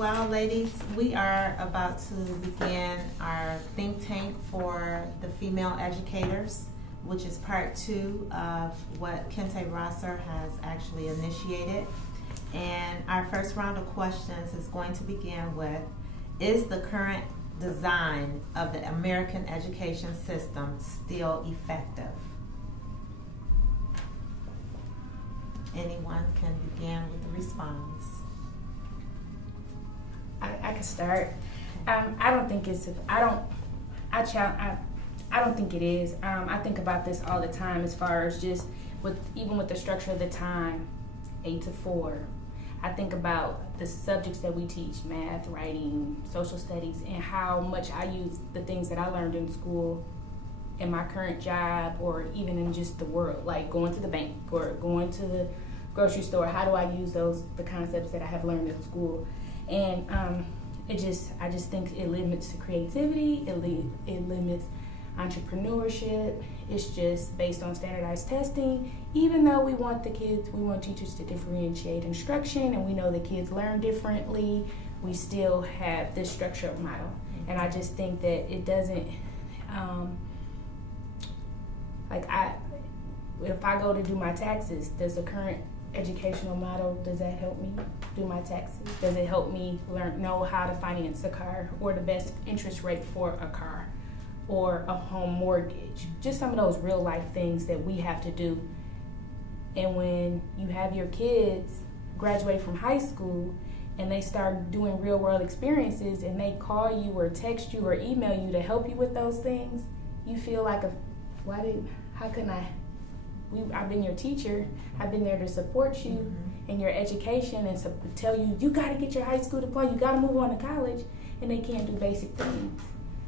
Well, ladies, we are about to begin our think tank for the female educators, which is part 2 of what Kente Rosser has actually initiated. And our first round of questions is going to begin with, is the current design of the American education system still effective? Anyone can begin with the response. I can start. I don't think it's. I don't think it is. I think about this all the time as far as just even with the structure of the time, 8 to 4. I think about the subjects that we teach, math, writing, social studies, and how much I use the things that I learned in school in my current job, or even in just the world, like going to the bank or going to the grocery store. How do I use the concepts that I have learned in school? And I just think it limits creativity. It limits entrepreneurship. It's just based on standardized testing. Even though we want teachers to differentiate instruction, and we know the kids learn differently, we still have this structured model. And I just think that it doesn't, if I go to do my taxes, does the current educational model, does that help me do my taxes? Does it help me know how to finance a car, or the best interest rate for a car, or a home mortgage? Just some of those real life things that we have to do. And when you have your kids graduate from high school and they start doing real world experiences, and they call you or text you or email you to help you with those things, you feel like, I've been your teacher. I've been there to support you in your education and tell you got to get your high school diploma, you got to move on to college, and they can't do basic things.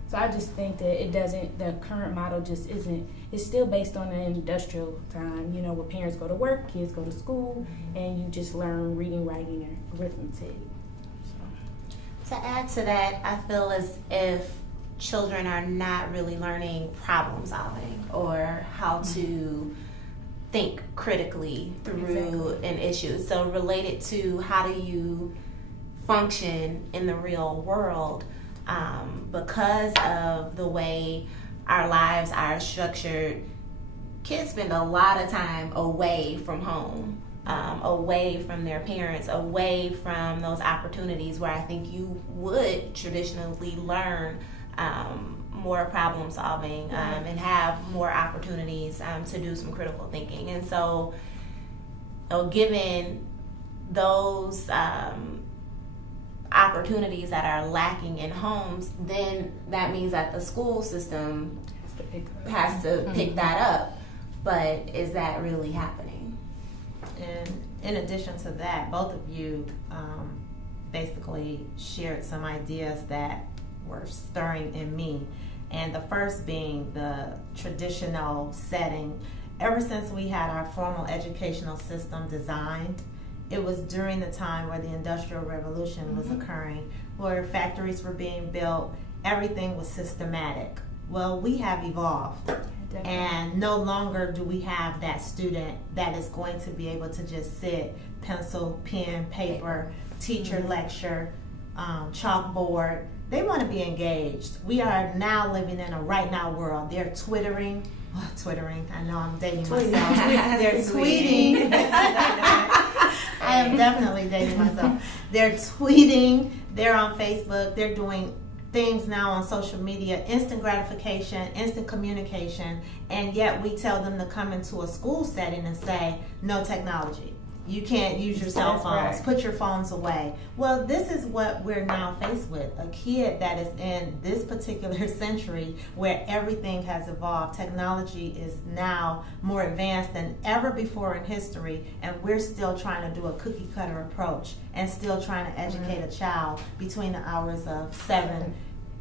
So I just think that the current model just isn't, it's still based on the industrial time, where parents go to work, kids go to school, and you just learn reading, writing, and arithmetic. To add to that, I feel as if children are not really learning problem solving or how to think critically through an issue. So related to how do you function in the real world, because of the way our lives are structured, kids spend a lot of time away from home, away from their parents, away from those opportunities where I think you would traditionally learn more problem solving, and have more opportunities to do some critical thinking. And so, given those opportunities that are lacking in homes, then that means that the school system has to pick that up. But is that really happening? And in addition to that, both of you basically shared some ideas that were stirring in me. And the first being the traditional setting. Ever since we had our formal educational system designed, it was during the time where the Industrial Revolution was occurring, where factories were being built, everything was systematic. Well, we have evolved. Definitely. And no longer do we have that student that is going to be able to just sit, pencil, pen, paper, teacher lecture, chalkboard. They want to be engaged. We are now living in a right now world. They're twittering. I know I'm dating myself. They're tweeting. I am definitely dating myself. They're tweeting. They're on Facebook. They're doing things now on social media, instant gratification, instant communication, and yet we tell them to come into a school setting and say, no technology. You can't use your cell phones. Right. Put your phones away. Well, this is what we're now faced with. A kid that is in this particular century where everything has evolved. Technology is now more advanced than ever before in history, and we're still trying to do a cookie cutter approach and still trying to educate a child between the hours of 7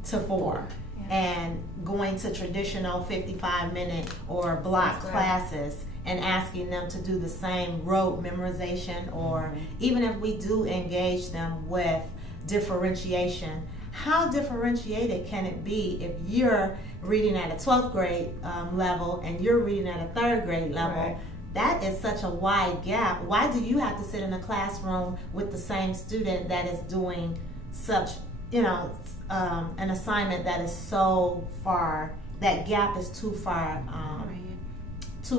to 4. And going to traditional 55-minute or block classes and asking them to do the same rote memorization, or even if we do engage them with differentiation, how differentiated can it be if you're reading at a 12th grade level and you're reading at a 3rd grade level? Right. That is such a wide gap. Why do you have to sit in a classroom with the same student that is doing such, an assignment that is so far, that gap is too far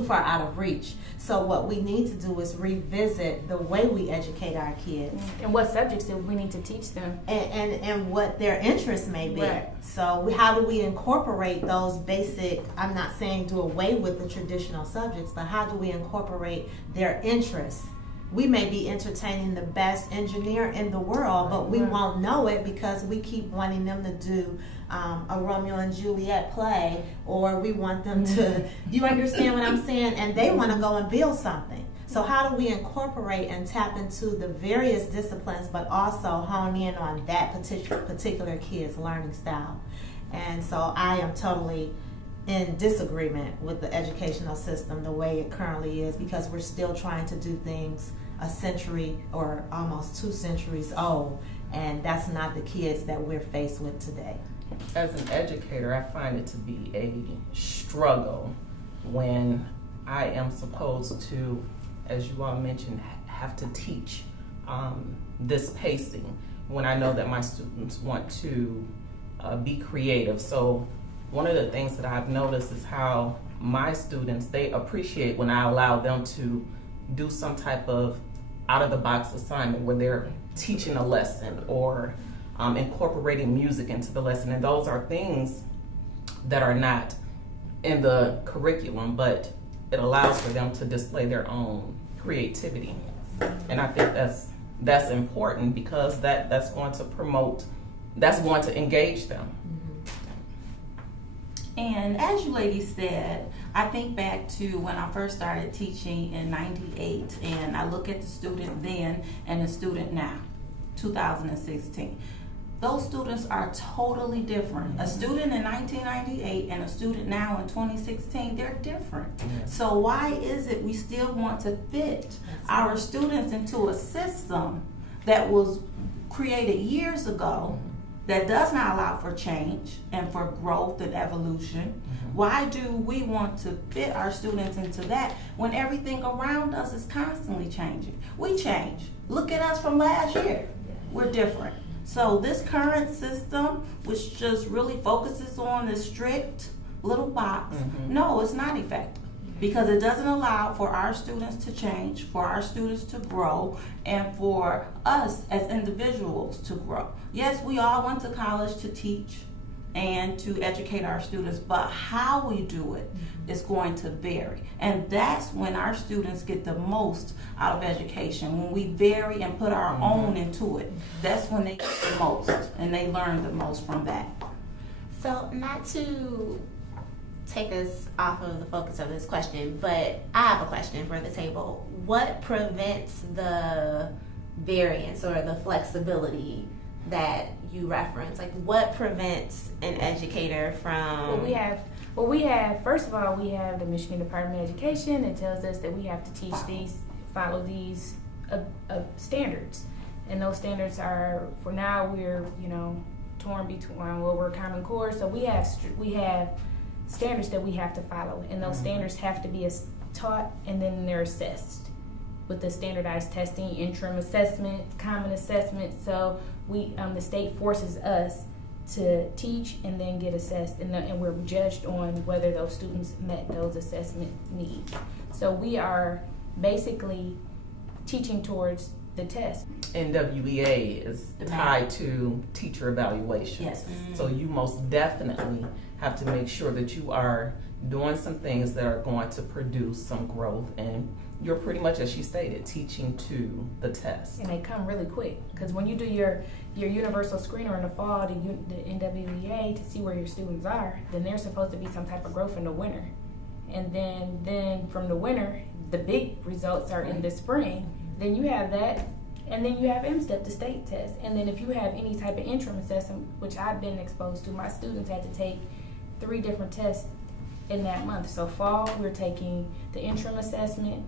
out of reach. So what we need to do is revisit the way we educate our kids. And what subjects do we need to teach them? And what their interests may be. Right. So how do we incorporate those basic, I'm not saying do away with the traditional subjects, but how do we incorporate their interests? We may be entertaining the best engineer in the world, but we won't know it because we keep wanting them to do a Romeo and Juliet play, or we want them to, you understand what I'm saying? And they want to go and build something. So how do we incorporate and tap into the various disciplines, but also hone in on that particular kid's learning style? And so I am totally in disagreement with the educational system the way it currently is, because we're still trying to do things a century or almost 2 centuries old, and that's not the kids that we're faced with today. As an educator, I find it to be a struggle when I am supposed to, as you all mentioned, have to teach this pacing when I know that my students want to be creative. So one of the things that I've noticed is how my students, they appreciate when I allow them to do some type of out-of-the-box assignment where they're teaching a lesson or incorporating music into the lesson. And those are things that are not in the curriculum, but it allows for them to display their own creativity. And I think that's important because that's going to promote, that's going to engage them. And as you ladies said, I think back to when I first started teaching in '98, and I look at the student then and the student now, 2016. Those students are totally different. A student in 1998 and a student now in 2016, they're different. So why is it we still want to fit our students into a system that was created years ago that does not allow for change and for growth and evolution? Why do we want to fit our students into that when everything around us is constantly changing? We change. Look at us from last year. We're different. So this current system, which just really focuses on the strict little box, no, it's not effective. Because it doesn't allow for our students to change, for our students to grow, and for us as individuals to grow. Yes, we all went to college to teach and to educate our students, but how we do it is going to vary. And that's when our students get the most out of education, when we vary and put our own into it. That's when they get the most, and they learn the most from that. So not to take us off of the focus of this question, but I have a question for the table. What prevents the variance or the flexibility that you reference? Like, what prevents an educator from... we have, first of all, we have the Michigan Department of Education that tells us that we have to teach follow these standards. And those standards are, for now, we're, torn between, we're Common Core, so we have standards that we have to follow, and those standards have to be taught, and then they're assessed with the standardized testing, interim assessment, common assessment. So the state forces us to teach and then get assessed, and we're judged on whether those students met those assessment needs. So we are basically teaching towards the test. NWEA is tied to teacher evaluation. Yes. So you most definitely have to make sure that you are doing some things that are going to produce some growth, and you're pretty much, as she stated, teaching to the test. And they come really quick, because when you do your universal screener in the fall, the NWEA, to see where your students are, then there's supposed to be some type of growth in the winter. And then from the winter, the big results are in the spring. Then you have that, and then you have MSTEP, the state test. And then if you have any type of interim assessment, which I've been exposed to, my students had to take 3 different tests in that month. So fall, we're taking the interim assessment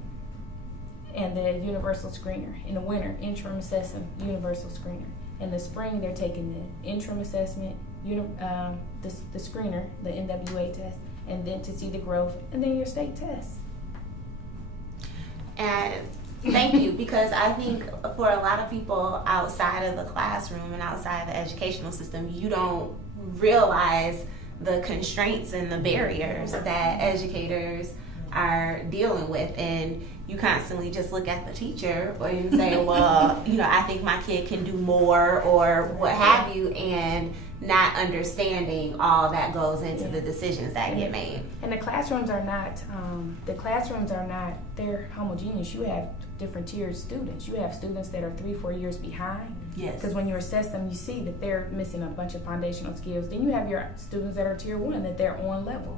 and the universal screener. In the winter, interim assessment, universal screener. In the spring, they're taking the interim assessment, the screener, the NWA test, and then to see the growth, and then your state test. And Thank you, because I think for a lot of people outside of the classroom and outside the educational system, you don't realize the constraints and the barriers that educators are dealing with, and you constantly just look at the teacher or you say, well, I think my kid can do more or what have you, and not understanding all that goes into the decisions that get made. And the classrooms are not they're homogeneous. You have different tiered students. You have students that are 3-4 years behind. Yes. Because when you assess them, you see that they're missing a bunch of foundational skills. Then you have your students that are tier 1, that they're on level,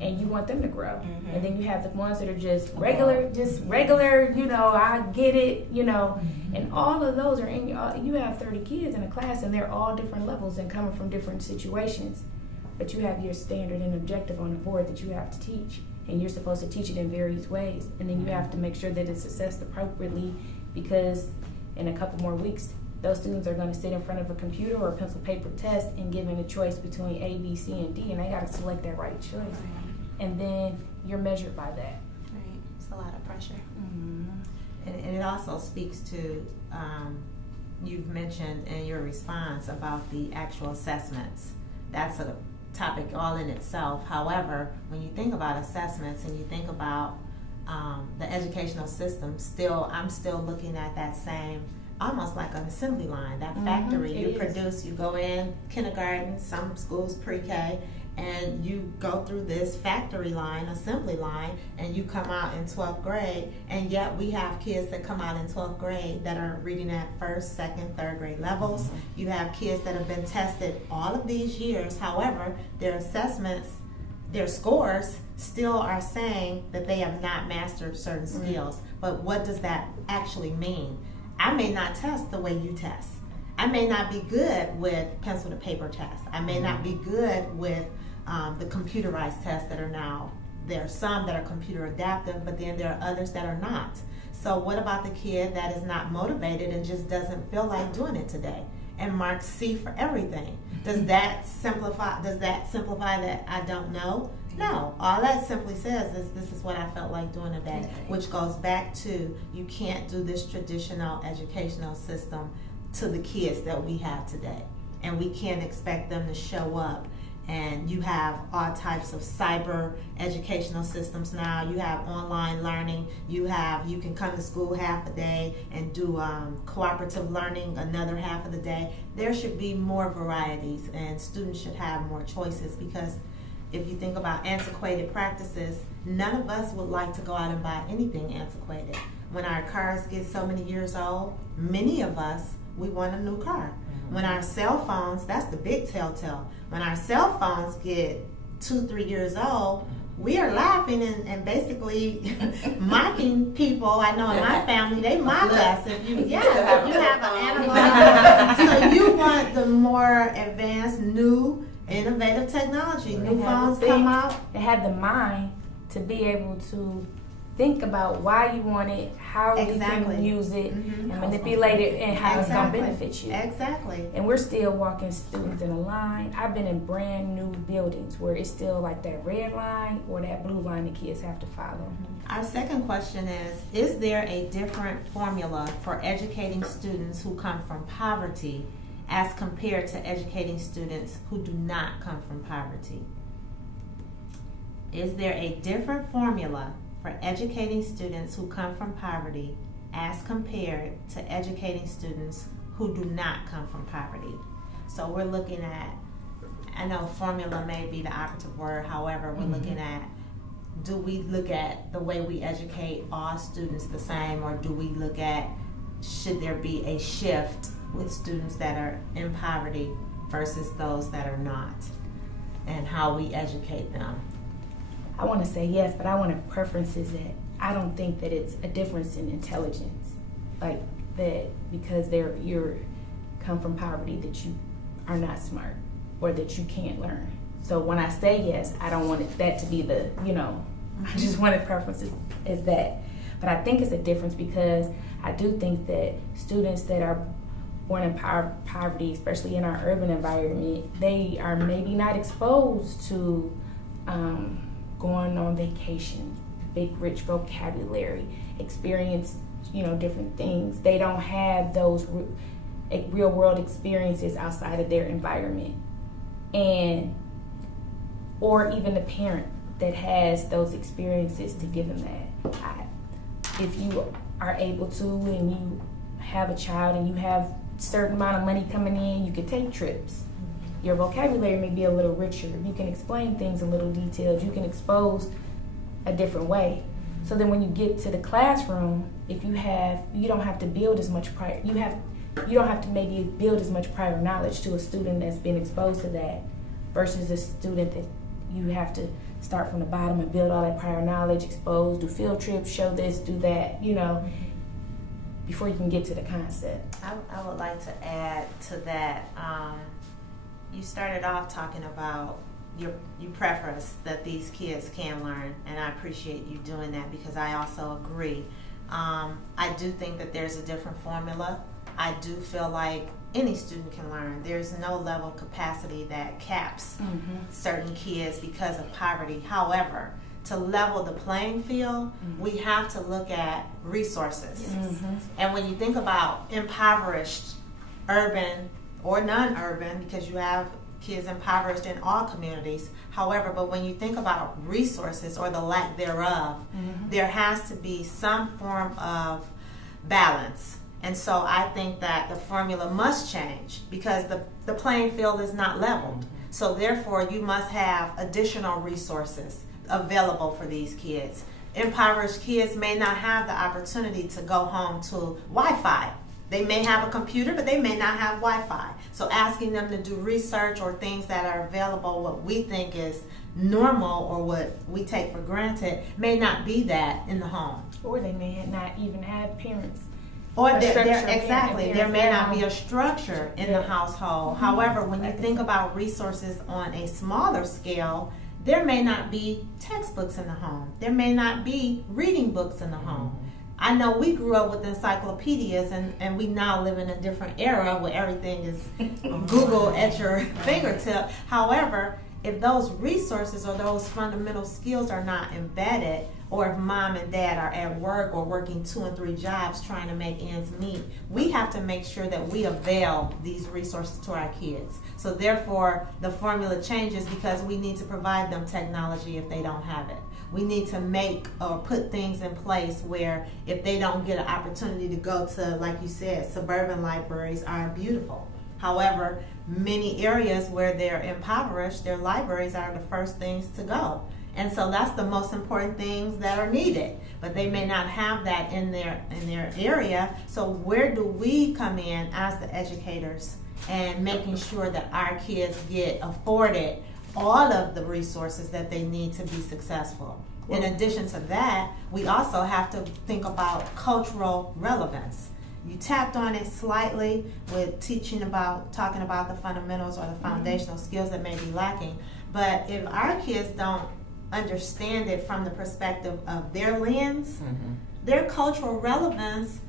and you want them to grow. Mm-hmm. And then you have the ones that are just regular, I get it, Mm-hmm. And all of those are in you have 30 kids in a class, and they're all different levels and coming from different situations. But you have your standard and objective on the board that you have to teach, and you're supposed to teach it in various ways. And then you have to make sure that it's assessed appropriately, because in a couple more weeks, those students are going to sit in front of a computer or a pencil paper test and given a choice between A, B, C, and D, and they got to select that right choice. Right. And then you're measured by that. Right. It's a lot of pressure. Mm-hmm. And it also speaks to, you've mentioned in your response about the actual assessments. That's a topic all in itself. However, when you think about assessments and you think about the educational system, I'm still looking at that same, almost like an assembly line, that factory. You produce, you go in kindergarten, some schools pre-K, and you go through this factory line, assembly line, and you come out in 12th grade, and yet we have kids that come out in 12th grade that are reading at 1st, 2nd, 3rd grade levels. Mm-hmm. You have kids that have been tested all of these years. However, their assessments, their scores still are saying that they have not mastered certain skills. But what does that actually mean? I may not test the way you test. I may not be good with pencil to paper tests. I may not be good with the computerized tests that are now. There are some that are computer adaptive, but then there are others that are not. So what about the kid that is not motivated and just doesn't feel like doing it today and marks C for everything? Does that simplify that I don't know? No. All that simply says is this is what I felt like doing today, which goes back to you can't do this traditional educational system to the kids that we have today. And we can't expect them to show up. And you have all types of cyber educational systems now. You have online learning. You can come to school half a day and do cooperative learning another half of the day. There should be more varieties, and students should have more choices, because if you think about antiquated practices, none of us would like to go out and buy anything antiquated. When our cars get so many years old, many of us, we want a new car. When our cell phones, that's the big telltale. When our cell phones get 2-3 years old, we are laughing and basically mocking people. I know in my family, they mock us. If you have an analog. So you want the more advanced, new, innovative technology. New phones come out. They have the mind to be able to think about why you want it, how you can use it, and manipulate it, and how it's going to benefit you. Exactly. And we're still walking students in a line. I've been in brand new buildings where it's still like that red line or that blue line the kids have to follow. Our second question is there a different formula for educating students who come from poverty as compared to educating students who do not come from poverty? Is there a different formula for educating students who come from poverty as compared to educating students who do not come from poverty? So we're looking at, I know formula may be the operative word, however, we're looking at, do we look at the way we educate all students the same, or do we look at, should there be a shift with students that are in poverty versus those that are not, and how we educate them? I want to say yes, but I want to preferences it. I don't think that it's a difference in intelligence, like that because you're come from poverty that you are not smart or that you can't learn. So when I say yes, I don't want that to be the, I just wanted preferences as that. But I think it's a difference because I do think that students that are born in poverty, especially in our urban environment, they are maybe not exposed to going on vacation, big rich vocabulary, experience different things. They don't have those real world experiences outside of their environment, or even the parent that has those experiences to give them that. If you are able to, and you have a child and you have a certain amount of money coming in, you can take trips. Your vocabulary may be a little richer. You can explain things a little detailed. You can expose a different way. So then when you get to the classroom, you don't have to build as much prior. You don't have to maybe build as much prior knowledge to a student that's been exposed to that, versus a student that you have to start from the bottom and build all that prior knowledge, expose, do field trips, show this, do that, before you can get to the concept. I would like to add to that. You started off talking about you preface that these kids can learn, and I appreciate you doing that because I also agree. I do think that there's a different formula. I do feel like any student can learn. There's no level of capacity that caps certain kids because of poverty. However, to level the playing field, we have to look at resources. And when you think about impoverished, urban or non-urban, because you have kids impoverished in all communities. However, but when you think about resources or the lack thereof, there has to be some form of balance. And so I think that the formula must change because the playing field is not leveled. So therefore, you must have additional resources available for these kids. Impoverished kids may not have the opportunity to go home to Wi-Fi. They may have a computer, but they may not have Wi-Fi. So asking them to do research or things that are available, what we think is normal or what we take for granted, may not be that in the home. Or they may not even have parents. Or there may not be a structure in the household. However, when you think about resources on a smaller scale, there may not be textbooks in the home. There may not be reading books in the home. I know we grew up with encyclopedias and we now live in a different era where everything is Google at your fingertip. However, if those resources or those fundamental skills are not embedded, or if mom and dad are at work or working 2 and 3 jobs trying to make ends meet, we have to make sure that we avail these resources to our kids. So therefore, the formula changes because we need to provide them technology if they don't have it. We need to make or put things in place where if they don't get an opportunity to go to, like you said, suburban libraries are beautiful. However, many areas where they're impoverished, their libraries are the first things to go. And so that's the most important things that are needed. But they may not have that in their area. So where do we come in as the educators and making sure that our kids get afforded all of the resources that they need to be successful? In addition to that, we also have to think about cultural relevance. You tapped on it slightly with talking about the fundamentals or the foundational skills that may be lacking. But if our kids don't understand it from the perspective of their lens, their cultural relevance,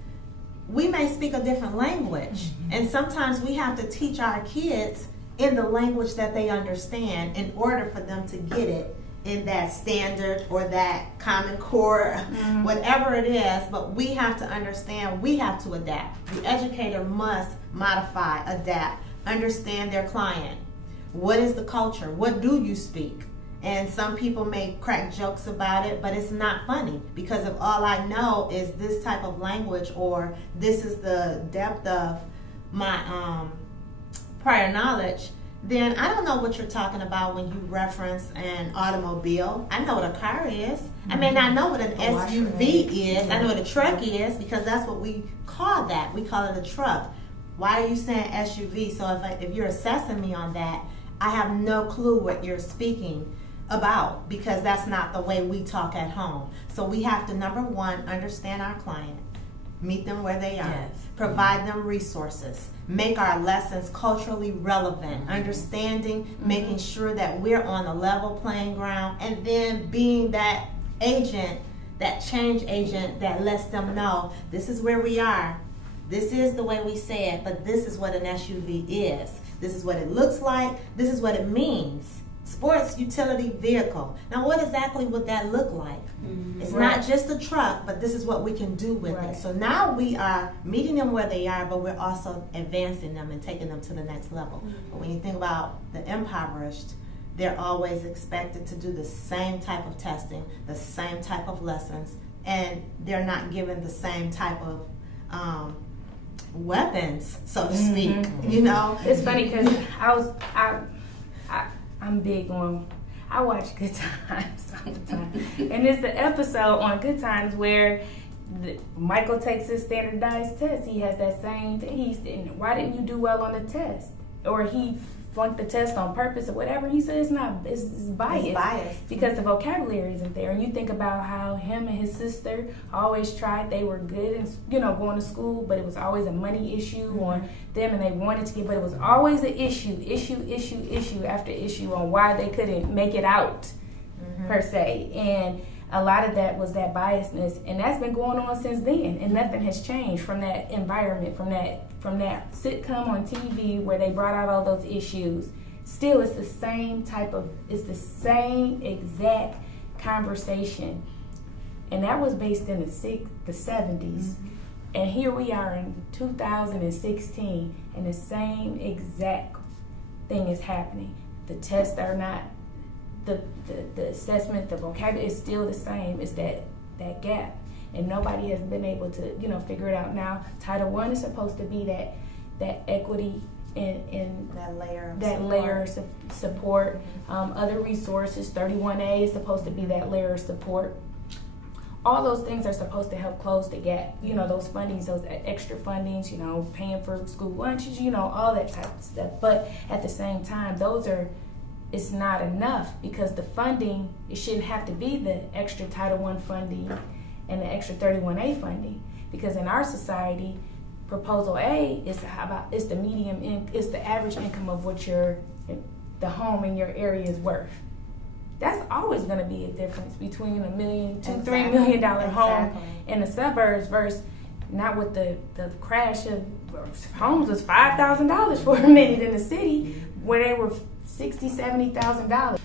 we may speak a different language. And sometimes we have to teach our kids in the language that they understand in order for them to get it in that standard or that common core, whatever it is. But we have to understand, we have to adapt. The educator must modify, adapt, understand their client. What is the culture? What do you speak? And some people may crack jokes about it, but it's not funny because if all I know is this type of language or this is the depth of my prior knowledge, then I don't know what you're talking about when you reference an automobile. I know what a car is. I may not know what an SUV is. I know what a truck is because that's what we call that. We call it a truck. Why are you saying SUV? So if you're assessing me on that, I have no clue what you're speaking about because that's not the way we talk at home. So we have to, number one, understand our client, meet them where they are, provide them resources, make our lessons culturally relevant, understanding, making sure that we're on a level playing ground, and then being that agent, that change agent that lets them know this is where we are, this is the way we say it, but this is what an SUV is. This is what it looks like, this is what it means. sports utility vehicle. Now, what exactly would that look like? It's not just a truck, but this is what we can do with it. So now we are meeting them where they are, but we're also advancing them and taking them to the next level. But when you think about the impoverished, they're always expected to do the same type of testing, the same type of lessons, and they're not given the same type of weapons, so to speak. You know, it's funny because I'm big on. I watch Good Times all the time, and it's the episode on Good Times where Michael takes his standardized test. He has that same thing. He's why didn't you do well on the test, or he flunked the test on purpose or whatever. He said it's not. It's biased. It's biased because the vocabulary isn't there. And you think about how him and his sister always tried. They were good and going to school, but it was always a money issue on them, and they wanted to get, but it was always an issue after issue on why they couldn't make it out per se. And a lot of that was that biasness, and that's been going on since then, and nothing has changed from that environment, from that sitcom on TV where they brought out all those issues. Still, it's the same exact conversation, and that was based in the 70s, and here we are in 2016, and the same exact thing is happening. The tests are not. The assessment, the vocabulary is still the same. It's that gap, and nobody has been able to figure it out. Now, Title I is supposed to be that equity and that layer of support. Other resources, 31A is supposed to be that layer of support. All those things are supposed to help close the gap. Those fundings, those extra fundings. Paying for school lunches. All that type of stuff. But at the same time, it's not enough, because the funding, it shouldn't have to be the extra Title I funding and the extra 31A funding, because in our society, Proposal A is it's the medium, it's the average income of what the home in your area is worth. That's always going to be a difference between $1 million to $3 million home in the suburbs versus not with the crash of homes was $5,000 for a minute in the city where they were $60,000, $70,000. I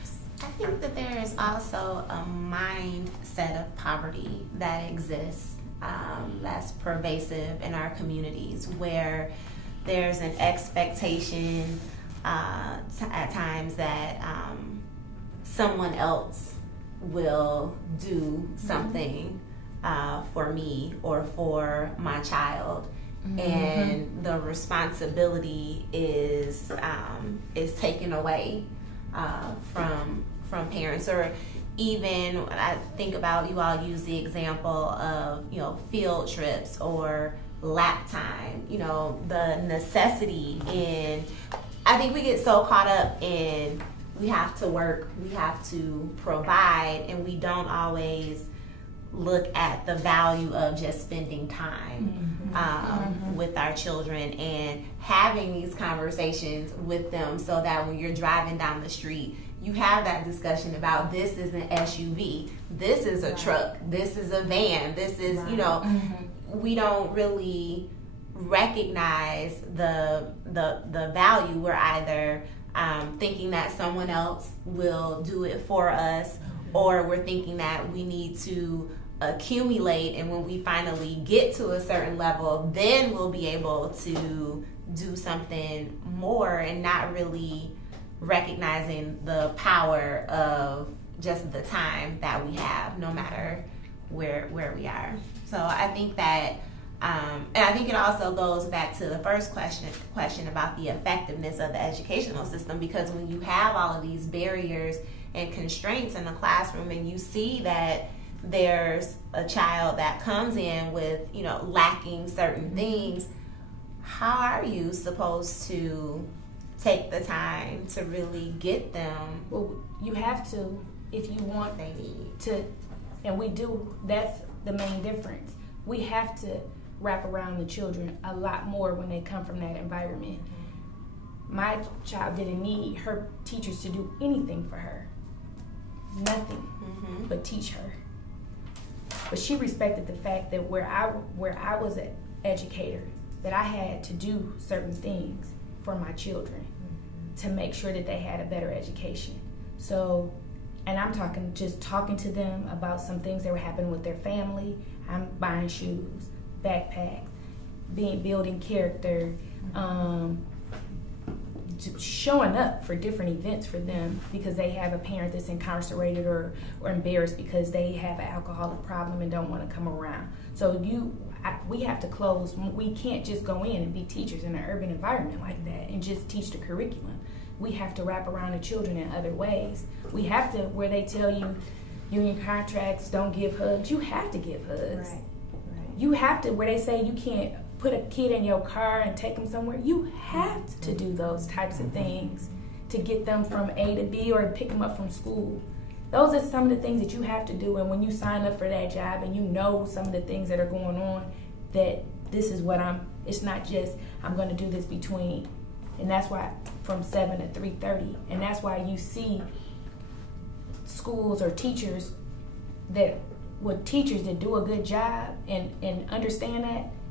think that there is also a mindset of poverty that exists that's pervasive in our communities, where there's an expectation at times that someone else will do something for me or for my child. And the responsibility is taken away from parents. Or even I think about, you all use the example of field trips or lap time. The necessity in. I think we get so caught up in we have to work, we have to provide, and we don't always look at the value of just spending time with our children and having these conversations with them, so that when you're driving down the street, you have that discussion about, this is an SUV, this is a truck, this is a van, this is, we don't really recognize the value. We're either thinking that someone else will do it for us, or we're thinking that we need to accumulate, and when we finally get to a certain level, then we'll be able to do something more, and not really recognizing the power of just the time that we have, no matter where we are. So I think that and I think it also goes back to the first question about the effectiveness of the educational system, because when you have all of these barriers and constraints in the classroom, and you see that there's a child that comes in with, lacking certain things, how are you supposed to take the time to really get them? Well, you have to, if you want they need to, and we do. That's the main difference. We have to wrap around the children a lot more when they come from that environment. My child didn't need her teachers to do anything for her. Nothing but teach her. But she respected the fact that where I was an educator, that I had to do certain things for my children to make sure that they had a better education. So, and I'm talking to them about some things that were happening with their family. I'm buying shoes, backpacks, building character, showing up for different events for them because they have a parent that's incarcerated or embarrassed because they have an alcoholic problem and don't want to come around. So we have to close. We can't just go in and be teachers in an urban environment like that and just teach the curriculum. We have to wrap around the children in other ways. We have to, where they tell you union contracts don't give hugs, you have to give hugs. Right. You have to, where they say you can't put a kid in your car and take them somewhere, you have to do those types of things to get them from A to B or pick them up from school. Those are some of the things that you have to do, and when you sign up for that job and you know some of the things that are going on, that this is what it's not just I'm going to do this between, and that's why from 7 to 3:30, and that's why you see schools or teachers that do a good job and understand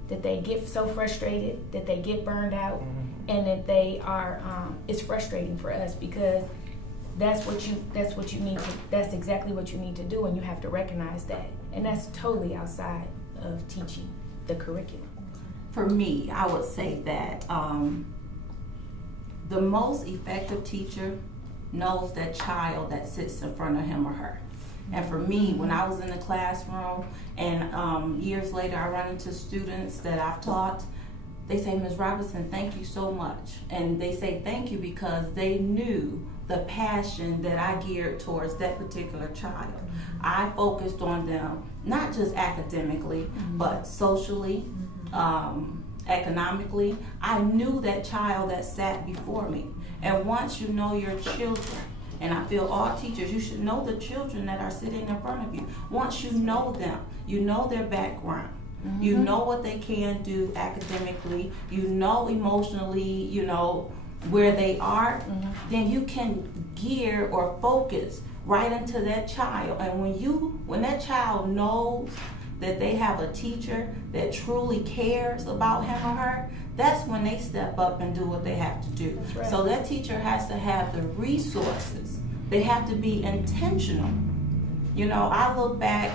that they get so frustrated, that they get burned out, and that they are it's frustrating for us because that's exactly what you need to do, and you have to recognize that, and that's totally outside of teaching the curriculum. For me, I would say that the most effective teacher knows that child that sits in front of him or her. And for me, when I was in the classroom and years later I run into students that I've taught, they say, Ms. Robinson, thank you so much. And they say thank you because they knew the passion that I geared towards that particular child. I focused on them, not just academically, but socially, economically. I knew that child that sat before me. And once you know your children, and I feel all teachers, you should know the children that are sitting in front of you. Once you know them, you know their background, you know what they can do academically, you know emotionally, you know where they are, then you can gear or focus right into that child. And when that child knows that they have a teacher that truly cares about him or her, that's when they step up and do what they have to do. Right. So that teacher has to have the resources. They have to be intentional. You know, I look back,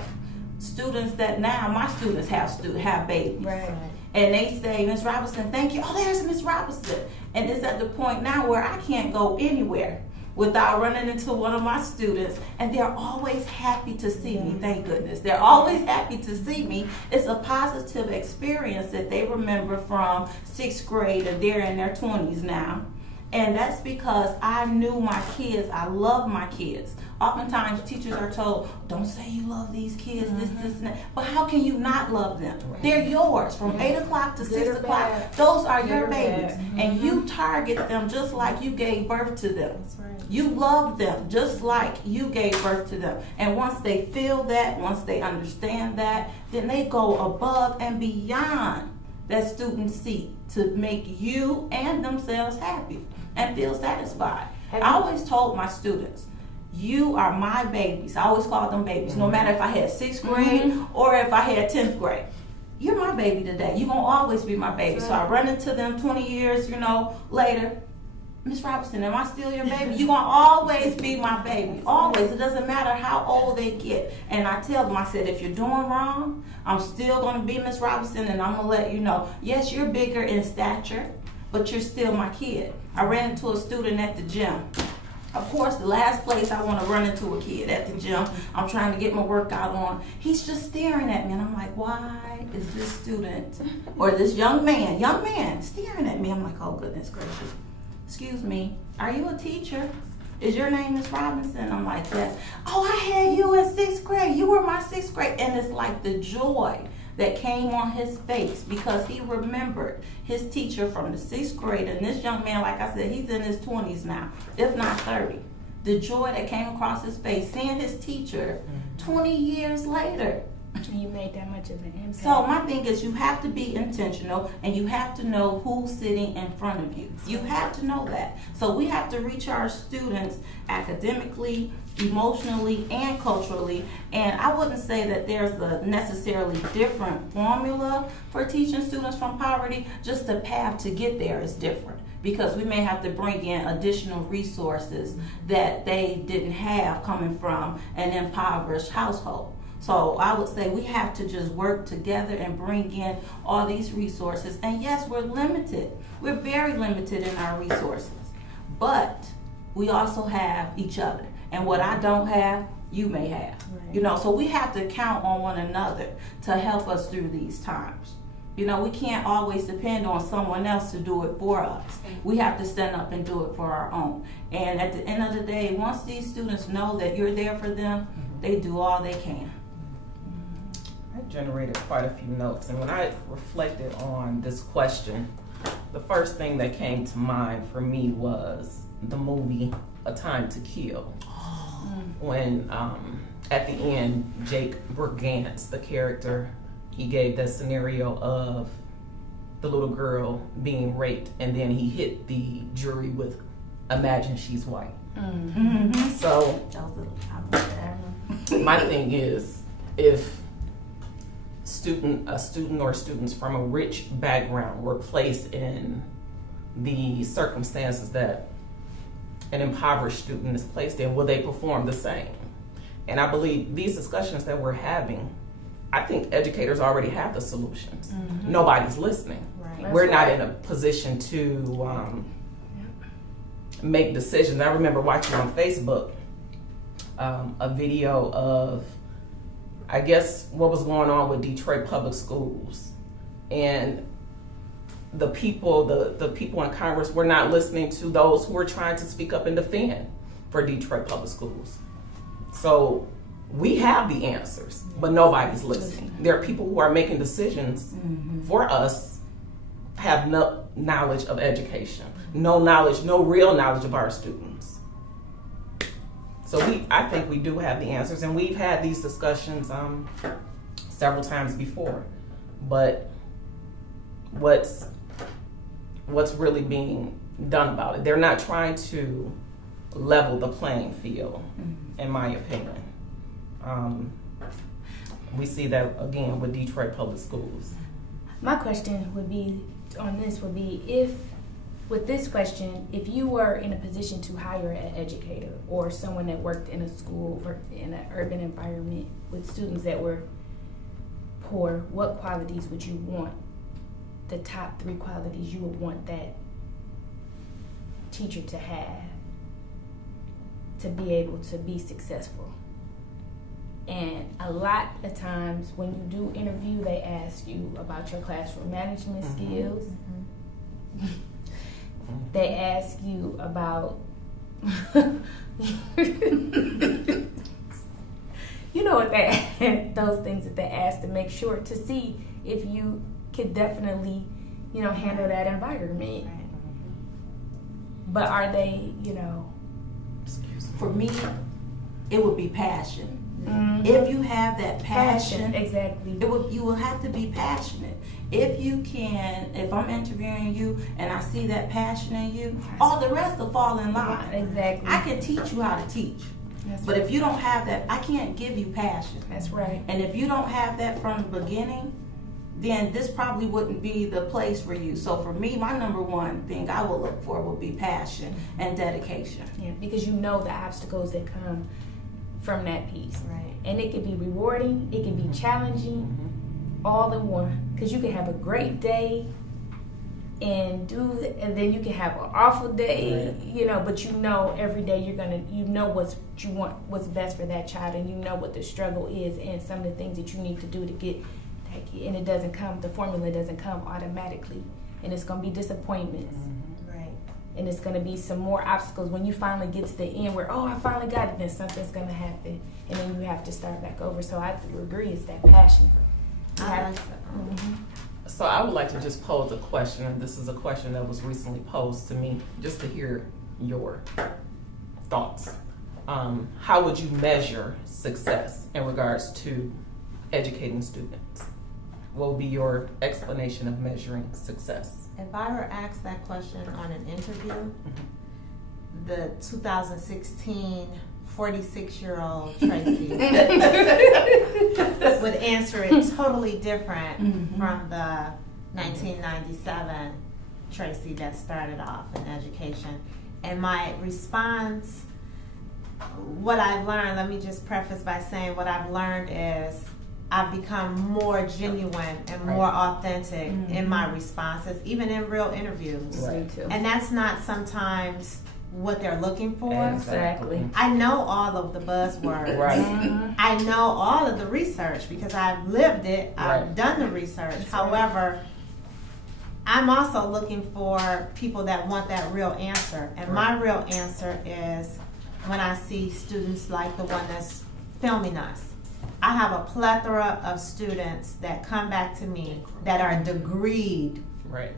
students that now, my students have babies. Right. And they say, Ms. Robinson, thank you. Oh, there's Ms. Robinson. And it's at the point now where I can't go anywhere without running into one of my students, and they're always happy to see me, thank goodness. They're always happy to see me. It's a positive experience that they remember from 6th grade, and they're in their 20s now. And that's because I knew my kids, I love my kids. Oftentimes teachers are told, don't say you love these kids, this, and that. But how can you not love them? Right. They're yours from 8 o'clock to 6 o'clock. Those are your babies. And you target them just like you gave birth to them. That's right. You love them just like you gave birth to them. And once they feel that, once they understand that, then they go above and beyond that student seat to make you and themselves happy and feel satisfied. I always told my students, you are my babies. I always called them babies, no matter if I had 6th grade or if I had 10th grade. You're my baby today. You're going to always be my baby. So I run into them 20 years, later. Ms. Robinson, am I still your baby? You're going to always be my baby. Always. It doesn't matter how old they get. And I tell them, I said, if you're doing wrong, I'm still going to be Ms. Robinson, and I'm going to let you know, yes, you're bigger in stature, but you're still my kid. I ran into a student at the gym. Of course, the last place I want to run into a kid at the gym, I'm trying to get my workout on. He's just staring at me, and I'm like, why is this student or this young man staring at me? I'm like, oh, goodness gracious. Excuse me, are you a teacher? Is your name Ms. Robinson? I'm like, yes. Oh, I had you in 6th grade. You were my 6th grade. And it's like the joy that came on his face because he remembered his teacher from the 6th grade. And this young man, like I said, he's in his 20s now, if not 30. The joy that came across his face, seeing his teacher 20 years later. You made that much of an impact. So my thing is, you have to be intentional, and you have to know who's sitting in front of you. You have to know that. So we have to reach our students academically, emotionally and culturally. And I wouldn't say that there's a necessarily different formula for teaching students from poverty, just the path to get there is different, because we may have to bring in additional resources that they didn't have coming from an impoverished household. So I would say we have to just work together and bring in all these resources. And yes, we're limited. We're very limited in our resources. But we also have each other. And what I don't have, you may have. Right. You know, so we have to count on one another to help us through these times. You know, we can't always depend on someone else to do it for us. We have to stand up and do it for our own. And at the end of the day, once these students know that you're there for them, they do all they can. I generated quite a few notes, and when I reflected on this question, the first thing that came to mind for me was the movie A Time to Kill. When at the end, Jake Brigance, the character, he gave that scenario of the little girl being raped, and then he hit the jury with, imagine she's white. Mm-hmm. So my thing is, if a student or students from a rich background were placed in the circumstances that an impoverished student is placed in, will they perform the same? And I believe these discussions that we're having, I think educators already have the solutions. Mm-hmm. Nobody's listening. Right. We're not in a position to make decisions. I remember watching on Facebook a video of, I guess, what was going on with Detroit public schools, and the people in Congress were not listening to those who were trying to speak up and defend for Detroit public schools. So we have the answers, but nobody's listening. There are people who are making decisions for us, have no knowledge of education, no real knowledge of our students. So I think we do have the answers, and we've had these discussions several times before. But what's really being done about it? They're not trying to level the playing field, in my opinion. We see that again with Detroit public schools. My question would be if, with this question, if you were in a position to hire an educator or someone that worked in a school or in an urban environment with students that were poor, what qualities would you want? The top 3 qualities you would want that teacher to have to be able to be successful. And a lot of times when you do interview, they ask you about your classroom management skills. They ask you about, you know what those things that they ask to make sure to see if you could definitely, handle that environment. But are they, For me, it would be passion. If you have that passion, exactly. You will have to be passionate. If I'm interviewing you and I see that passion in you, all the rest will fall in line. Exactly. I can teach you how to teach. But if you don't have that, I can't give you passion. That's right. And if you don't have that from the beginning, then this probably wouldn't be the place for you. So for me, my number one thing I will look for would be passion and dedication. Yeah, because you know the obstacles that come from that piece. Right. And it can be rewarding, it can be challenging, all in one. Because you can have a great day and then you can have an awful day, but every day you know what you want, what's best for that child, and you know what the struggle is and some of the things that you need to do to get that kid. And the formula doesn't come automatically. And it's going to be disappointments. Right. And it's going to be some more obstacles when you finally get to the end where, I finally got it, then something's going to happen. And then you have to start back over. So I agree, it's that passion. So I would like to just pose a question, and this is a question that was recently posed to me, just to hear your thoughts. How would you measure success in regards to educating students? What would be your explanation of measuring success? If I were asked that question on an interview, the 2016 46-year-old Tracy would answer it totally different from the 1997 Tracy that started off in education. And my response, what I've learned, let me just preface by saying what I've learned is I've become more genuine and more authentic in my responses, even in real interviews. Me too. And that's not sometimes what they're looking for. Exactly. I know all of the buzzwords. Right. I know all of the research because I've lived it. I've done the research. That's However, I'm also looking for people that want that real answer. And my real answer is when I see students like the one that's filming us. I have a plethora of students that come back to me that are degreed,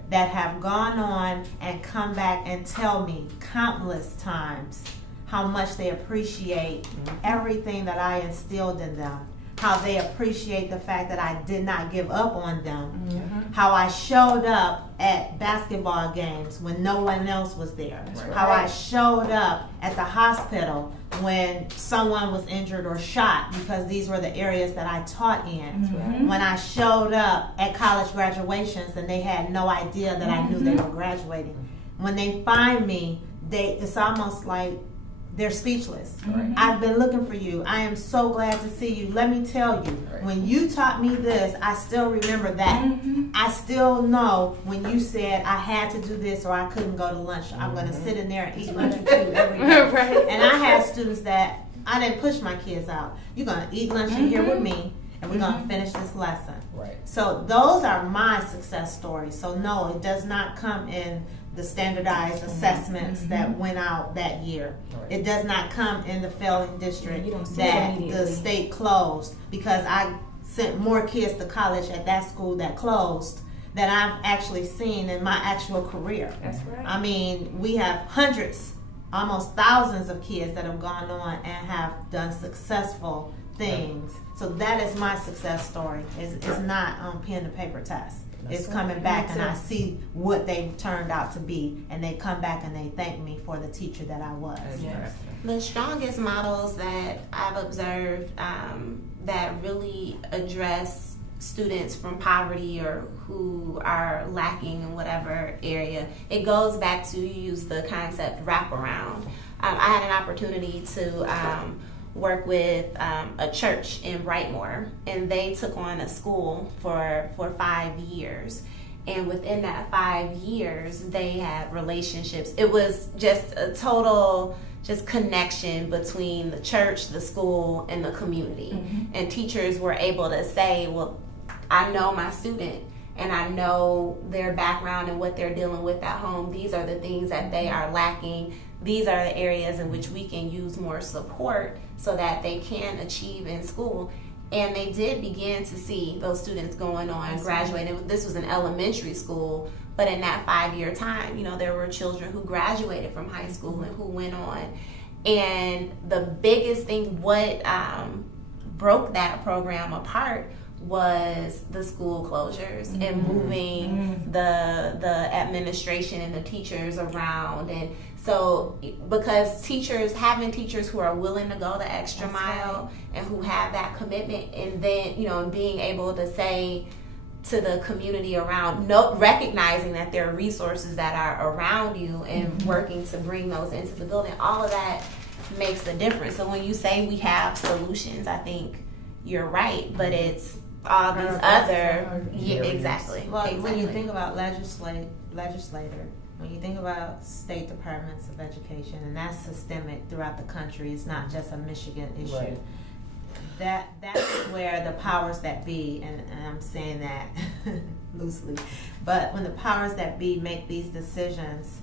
that have gone on and come back and tell me countless times how much they appreciate everything that I instilled in them, how they appreciate the fact that I did not give up on them, how I showed up at basketball games when no one else was there, how I showed up at the hospital when someone was injured or shot, because these were the areas that I taught in. When I showed up at college graduations and they had no idea that I knew they were graduating. When they find me, it's almost like they're speechless. I've been looking for you. I am so glad to see you. Let me tell you, when you taught me this, I still remember that. I still know when you said I had to do this or I couldn't go to lunch. I'm going to sit in there and eat lunch with you every day. And I had students that I didn't push my kids out. You're going to eat lunch in here with me, and we're going to finish this lesson. So those are my success stories. So no, it does not come in the standardized assessments that went out that year. It does not come in the failing district that the state closed, because I sent more kids to college at that school that closed than I've actually seen in my actual career. That's right. I mean, we have hundreds, almost thousands of kids that have gone on and have done successful things. So that is my success story. It's not pen to paper test. It's coming back and I see what they've turned out to be, and they come back and they thank me for the teacher that I was. The strongest models that I've observed that really address students from poverty or who are lacking in whatever area, it goes back to, you use the concept wraparound. I had an opportunity to work with a church in Brightmoor, and they took on a school for 5 years. And within that 5 years, they had relationships. It was just a total connection between the church, the school, and the community. And teachers were able to say, well, I know my student, and I know their background and what they're dealing with at home. These are the things that they are lacking. These are the areas in which we can use more support so that they can achieve in school. And they did begin to see those students going on, graduating. This was an elementary school, but in that 5-year time, you know, there were children who graduated from high school and who went on. And the biggest thing, what broke that program apart, was the school closures and moving the administration and the teachers around. And so, because having teachers who are willing to go the extra mile and who have that commitment, and then, you know, being able to say to the community around, recognizing that there are resources that are around you and working to bring those into the building, all of that makes a difference. So when you say we have solutions, I think you're right, but it's all these other exactly. Well, when you think about legislator, when you think about state departments of education, and that's systemic throughout the country, it's not just a Michigan issue. That's where the powers that be, and I'm saying that loosely, but when the powers that be make these decisions,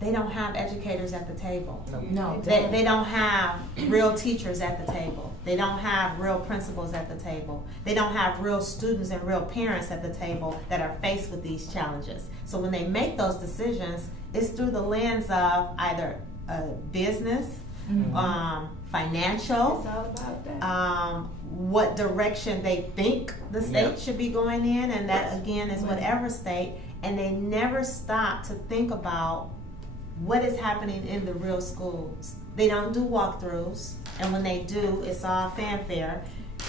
they don't have educators at the table. No, they don't have real teachers at the table. They don't have real principals at the table. They don't have real students and real parents at the table that are faced with these challenges. So when they make those decisions, it's through the lens of either business, financial, It's all about that. what direction they think the state should be going in, and that again is whatever state. And they never stop to think about what is happening in the real schools. They don't do walkthroughs, and when they do, it's all fanfare.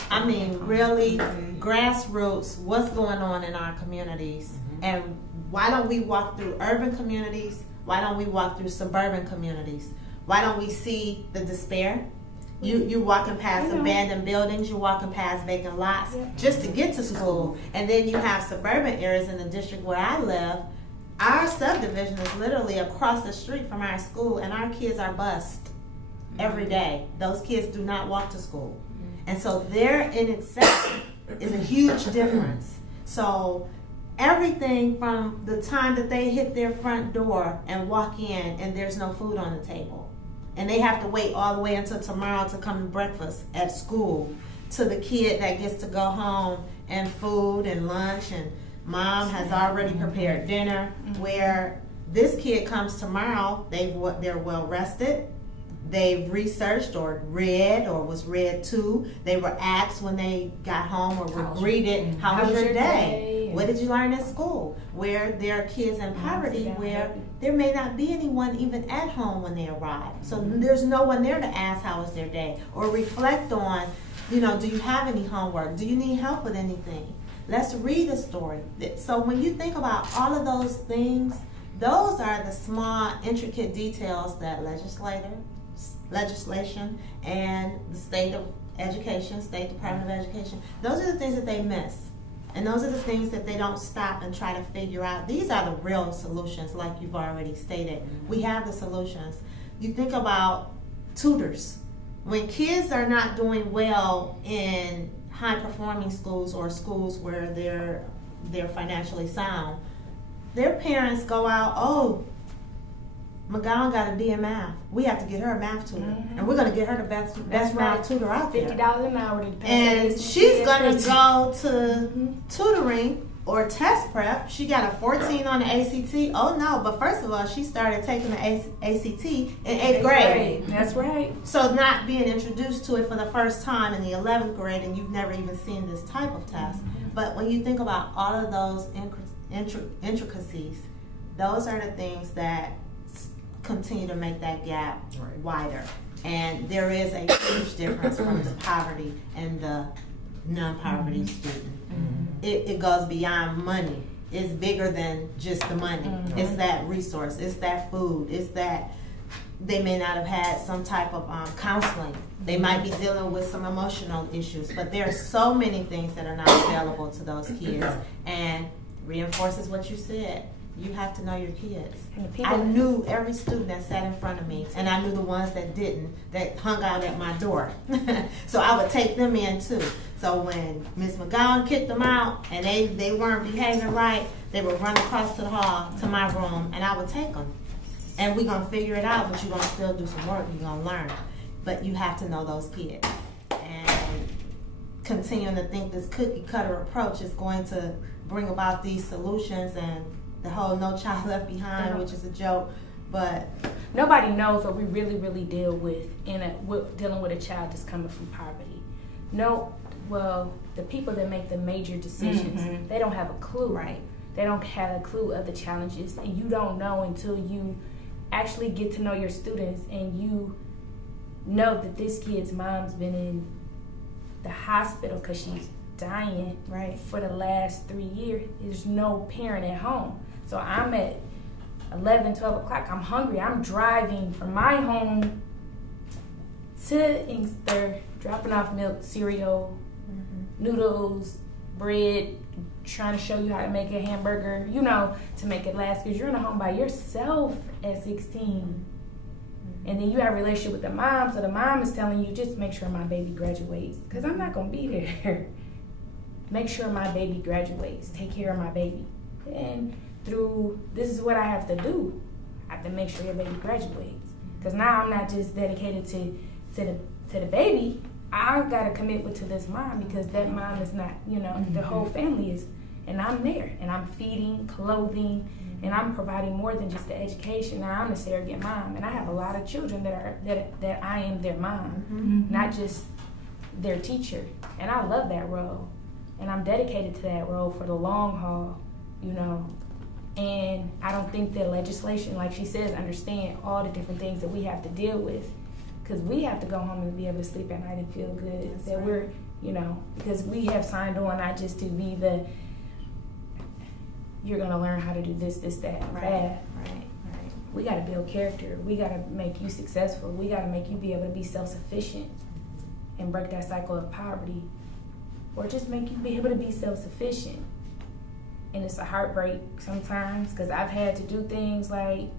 I mean, really grassroots, what's going on in our communities, and why don't we walk through urban communities? Why don't we walk through suburban communities? Why don't we see the despair? You walking past abandoned buildings, you're walking past vacant lots just to get to school. And then you have suburban areas in the district where I live. Our subdivision is literally across the street from our school, and our kids are bused every day. Those kids do not walk to school. And so there in itself is a huge difference. So everything from the time that they hit their front door and walk in and there's no food on the table, and they have to wait all the way until tomorrow to come to breakfast at school, to the kid that gets to go home and food and lunch and mom has already prepared dinner, where this kid comes tomorrow, they're well rested, they've researched or read or was read to, they were asked when they got home or were greeted, how was your day? What did you learn at school? Where there are kids in poverty where there may not be anyone even at home when they arrive. So there's no one there to ask how was their day or reflect on, do you have any homework? Do you need help with anything? Let's read a story. So when you think about all of those things, those are the small, intricate details that legislation and the state of education, State Department of Education, those are the things that they miss. And those are the things that they don't stop and try to figure out. These are the real solutions, like you've already stated. We have the solutions. You think about tutors. When kids are not doing well in high-performing schools or schools where they're financially sound, their parents go out, McGowan got a D in math. We have to get her a math tutor. And we're going to get her the best math tutor out there. $50 an hour. And she's going to go to tutoring or test prep. She got a 14 on the ACT. Oh, no. But first of all, she started taking the ACT in 8th grade. That's right. So not being introduced to it for the first time in the 11th grade, and you've never even seen this type of test. But when you think about all of those intricacies, those are the things that continue to make that gap wider. And there is a huge difference from the poverty and the non-poverty student. It goes beyond money. It's bigger than just the money. It's that resource. It's that food. It's that they may not have had some type of counseling. They might be dealing with some emotional issues. But there are so many things that are not available to those kids. And reinforces what you said. You have to know your kids. I knew every student that sat in front of me, and I knew the ones that didn't, that hung out at my door. So I would take them in too. So when Ms. McGowan kicked them out and they weren't behaving right, they would run across to the hall to my room, and I would take them. And we're going to figure it out, but you're going to still do some work. You're going to learn. But you have to know those kids. And continuing to think this cookie cutter approach is going to bring about these solutions and the whole No Child Left Behind, which is a joke, but nobody knows what we really, really deal with dealing with a child that's coming from poverty. The people that make the major decisions, they don't have a clue. Right. They don't have a clue of the challenges, and you don't know until you actually get to know your students and you know that this kid's mom's been in the hospital because she's dying for the last 3 years. There's no parent at home. So I'm at 11, 12 o'clock. I'm hungry. I'm driving from my home to Inkster, dropping off milk, cereal, noodles, bread, trying to show you how to make a hamburger, to make it last, because you're in a home by yourself at 16. And then you have a relationship with the mom, so the mom is telling you, just make sure my baby graduates, because I'm not going to be there. Make sure my baby graduates. Take care of my baby. And this is what I have to do. I have to make sure your baby graduates. Because now I'm not just dedicated to the baby. I got to commit to this mom, because that mom is not, the whole family is. And I'm there. And I'm feeding, clothing, and I'm providing more than just the education. Now I'm the surrogate mom. And I have a lot of children that I am their mom, not just their teacher. And I love that role. And I'm dedicated to that role for the long haul, And I don't think that legislation, like she says, understand all the different things that we have to deal with. Because we have to go home and be able to sleep at night and feel good. That's that right. we're, because we have signed on not just to be the, you're going to learn how to do this, that, and that. Right. We got to build character. We got to make you successful. We got to make you be able to be self-sufficient and break that cycle of poverty. Or just make you be able to be self-sufficient. And it's a heartbreak sometimes because I've had to do things like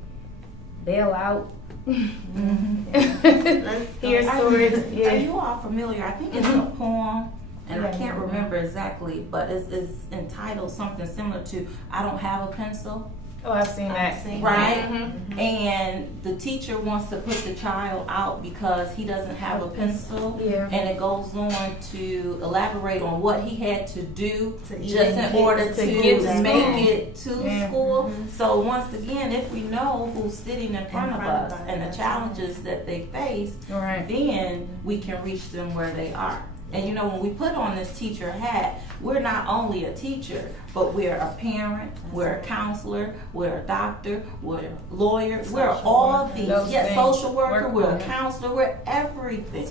bail out. Let's hear stories. Are you all familiar? I think it's a poem, and I can't remember exactly, but it's entitled something similar to "I don't have a pencil." Oh, I've seen that. Right? Mm-hmm. And the teacher wants to put the child out because he doesn't have a pencil. Yeah. And it goes on to elaborate on what he had to do To just even in get order to to get to make school. it to Yeah. school. Mhm. So once again, if we know who's sitting in front of us and the that's challenges that they face, Right. then we can reach them where they are. And when we put on this teacher hat, we're not only a teacher, but we're a parent, we're a counselor, we're a doctor, we're a lawyer, we're all worker. these. Those Yes, things. social worker, Work we're a on it. counselor, we're everything.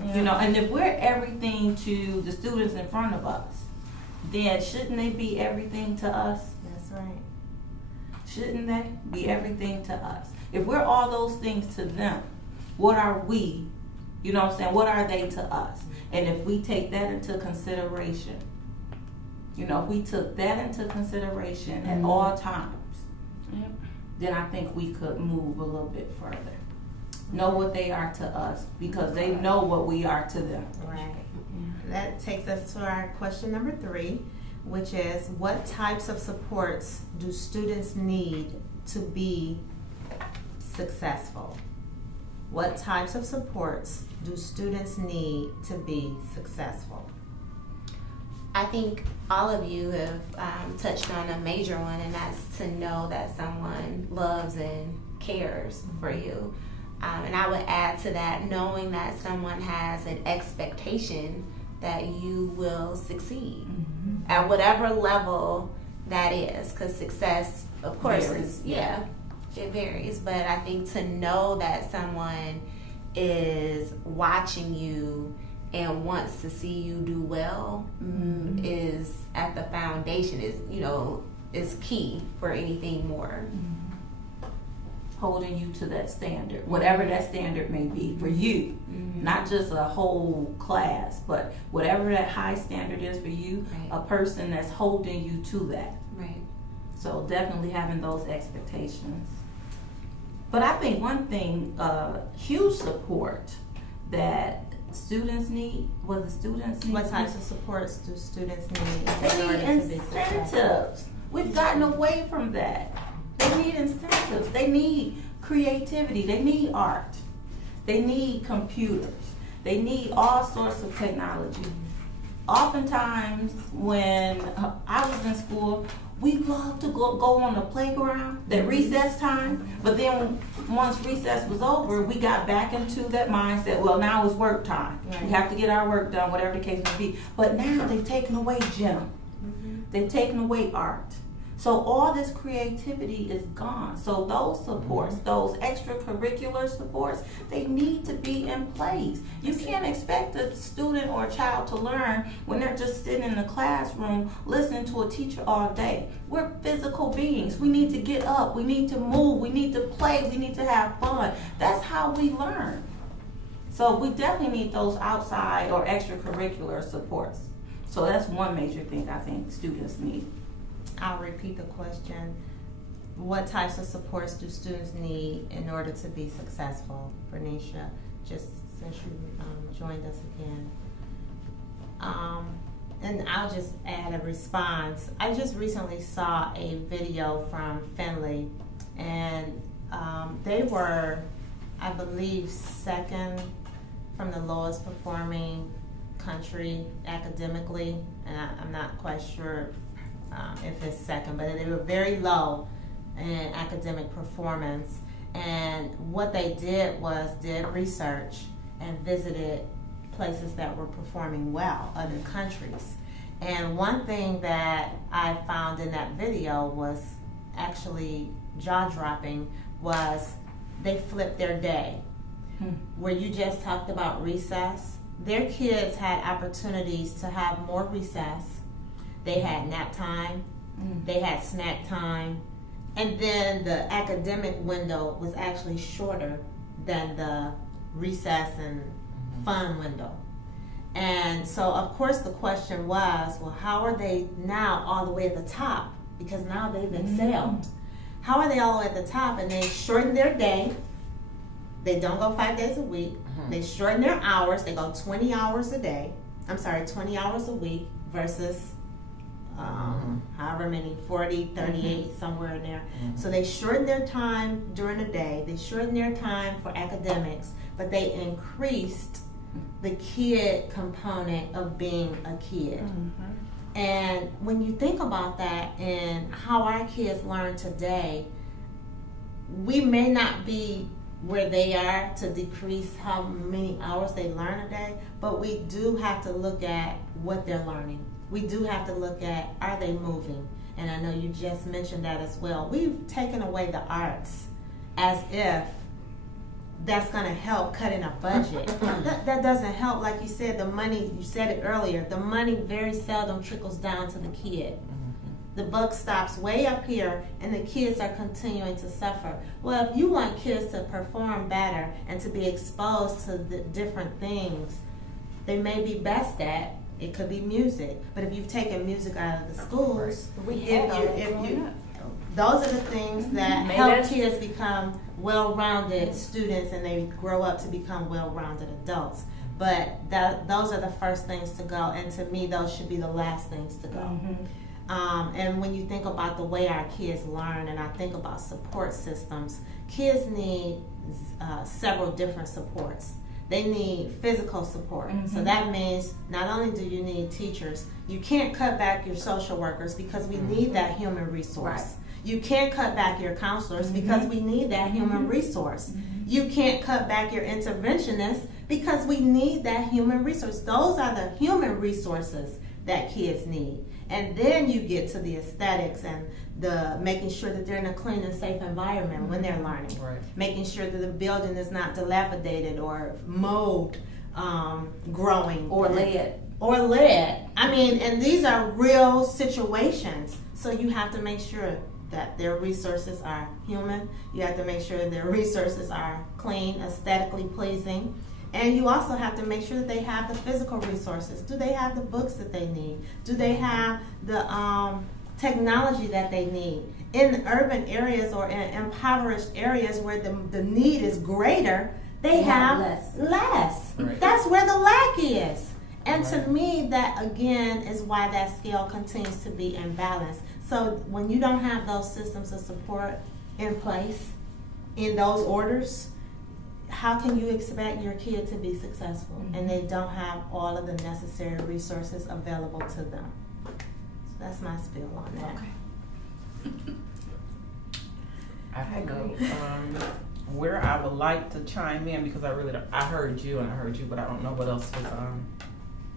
And if we're everything to the students in front of us, then shouldn't they be everything to us? That's right. Shouldn't they be everything to us? If we're all those things to them, what are we? You know what I'm saying? What are they to us? And if we take that into consideration, if we took that into consideration at all times, Yep. then I think we could move a little bit further. Know what they are to us because they know what we are to them. Right. That takes us to our question number 3, which is, what types of supports do students need to be successful? What types of supports do students need to be successful? I think all of you have touched on a major one, and that's to know that someone loves and cares for you. And I would add to that, knowing that someone has an expectation that you will succeed at whatever level that is. Because success, of course, Varies, it varies. But I think to know that someone is watching you and wants to see you do well is at the foundation, is key for anything more. Holding you to that standard, whatever that standard may be for you, not just a whole class, but whatever that high standard is for you, Right. a person that's holding you to that. Right. So definitely having those expectations. But I think one thing, huge support that students need, what types of supports do students need They in order need to be successful? incentives. We've gotten away from that. They need incentives. They need creativity. They need art. They need computers. They need all sorts of technology. Oftentimes, when I was in school, we loved to go on the playground at recess time, but then once recess was over, we got back into that mindset, well, now it's work time. Right. We have to get our work done, whatever the case may be. But now they've taken away gym. They've taken away art. So all this creativity is gone. So those supports, those extracurricular supports, they need to be in place. You can't expect a student or a child to learn when they're just sitting in the classroom listening to a teacher all day. We're physical beings. We need to get up. We need to move. We need to play. We need to have fun. That's how we learn. So we definitely need those outside or extracurricular supports. So that's one major thing I think students need. I'll repeat the question. What types of supports do students need in order to be successful? Bernicia, just since you joined us again. And I'll just add a response. I just recently saw a video from Finley, and they were, I believe, second from the lowest performing country academically, and I'm not quite sure if it's second, but they were very low in academic performance. And what they did was did research and visited places that were performing well, other countries. And one thing that I found in that video was actually jaw-dropping was they flipped their day. Where you just talked about recess, their kids had opportunities to have more recess. They had nap time, they had snack time, and then the academic window was actually shorter than the recess and fun window. And so, of course, the question was, well, how are they now all the way at the top? Because now they've excelled. How are they all the way at the top? And they shorten their day. They don't go 5 days a week. They shorten their hours. They go 20 hours a day. 20 hours a week versus however many, 40, 38, somewhere in there. So they shorten their time during the day. They shorten their time for academics, but they increased the kid component of being a kid. And when you think about that and how our kids learn today, we may not be where they are to decrease how many hours they learn a day, but we do have to look at what they're learning. We do have to look at, are they moving? And I know you just mentioned that as well. We've taken away the arts as if that's going to help cutting a budget. That doesn't help. Like you said, the money, you said it earlier, the money very seldom trickles down to the kid. The buck stops way up here and the kids are continuing to suffer. Well, if you want kids to perform better and to be exposed to the different things they may be best at, it could be music. But if you've taken music out of the schools, those are the things that help kids become well-rounded students and they grow up to become well-rounded adults. But those are the first things to go, and to me, those should be the last things to go. And when you think about the way our kids learn, and I think about support systems, kids need several different supports. They need physical support. So that means not only do you need teachers, you can't cut back your social workers because we need that human resource. You can't cut back your counselors because we need that human resource. You can't cut back your interventionists because we need that human resource. Those are the human resources that kids need. And then you get to the aesthetics and the making sure that they're in a clean and safe environment when they're learning. Making sure that the building is not dilapidated or mold growing. Or lead. I mean, and these are real situations. So you have to make sure that their resources are human. You have to make sure that their resources are clean, aesthetically pleasing. And you also have to make sure that they have the physical resources. Do they have the books that they need? Do they have the technology that they need? In urban areas or in impoverished areas where the need is greater, they have less. That's where the lack is. And to me, that again is why that scale continues to be imbalanced. So when you don't have those systems of support in place in those orders, how can you expect your kid to be successful and they don't have all of the necessary resources available to them? So that's my spiel on that. I agree. Where I would like to chime in, because I heard you, but I don't know what else was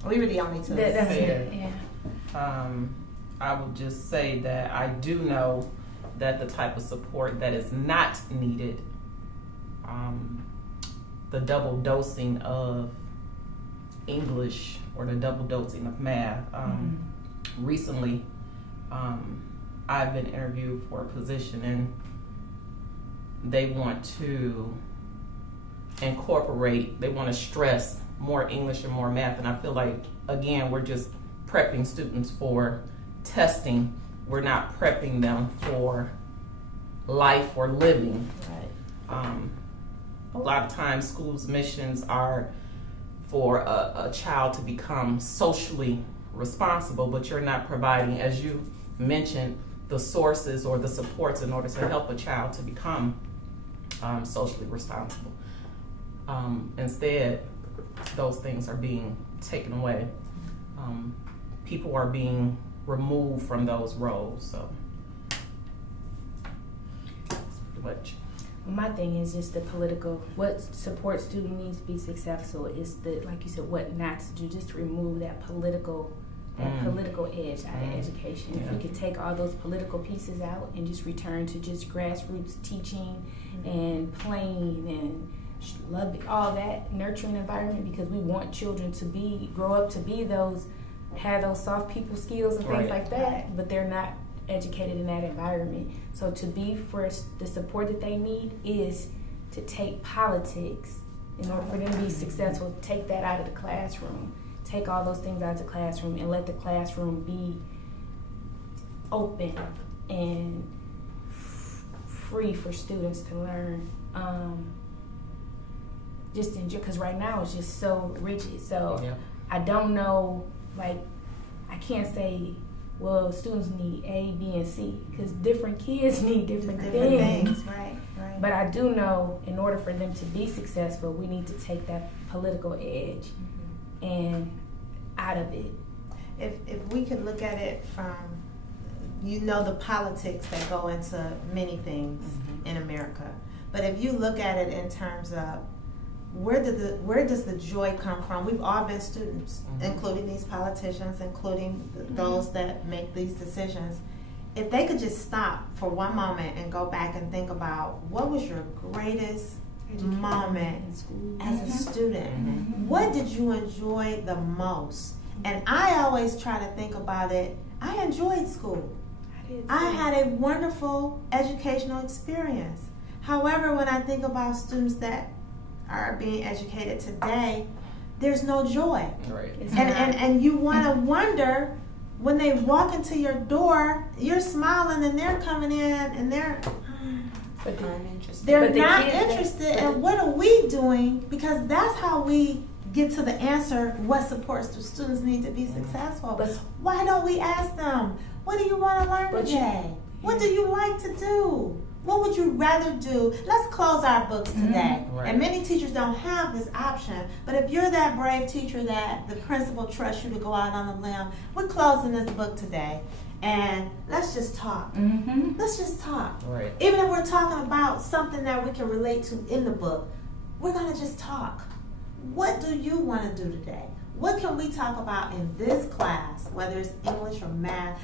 We were the only two. I would just say that I do know that the type of support that is not needed, the double dosing of English or the double dosing of math. Recently, I've been interviewed for a position and they want to they want to stress more English and more math. And I feel like, again, we're just prepping students for testing. We're not prepping them for life or living. A lot of times schools' missions are for a child to become socially responsible, but you're not providing, as you mentioned, the sources or the supports in order to help a child to become socially responsible. Instead, those things are being taken away. People are being removed from those roles, so that's pretty much. My thing is just the political, what support student needs to be successful is the, like you said, what not to do, just to remove that political that political edge out of education. If we Yeah. could take all those political pieces out and just return to just grassroots teaching and playing and love all that nurturing environment, because we want children to grow up to be have those soft people skills and things Right. like that, but they're not educated in that environment. So for the support that they need is to take politics in order for them to be successful. Take that out of the classroom. Take all those things out of the classroom and let the classroom be open and free for students to learn. Just enjoy, because right now it's just so rigid. So Yeah. I don't know, like, I can't say, well, students need A, B, and C, because different kids need different things. Right. But I do know in order for them to be successful, we need to take that political edge and out of it. If we could look at it from, the politics that go into many things in America, but if you look at it in terms of where does the joy come from? We've all been students, including these politicians, including those that make these decisions. If they could just stop for one moment and go back and think about what was your greatest moment as a student, what did you enjoy the most? And I always try to think about it, I enjoyed school. I had a wonderful educational experience. However, when I think about students that are being educated today, there's no joy. Right. And you want to wonder, when they walk into your door, you're smiling and they're coming in and they're not interested in what are we doing, because that's how we get to the answer, what supports do students need to be successful. But why don't we ask them, what do you want to learn today? What do you like to do? What would you rather do? Let's close our books today. Right. And many teachers don't have this option. But if you're that brave teacher that the principal trusts you to go out on a limb, we're closing this book today. And let's just talk. Let's just talk. Right. Even if we're talking about something that we can relate to in the book, we're going to just talk. What do you want to do today? What can we talk about in this class, whether it's English or math?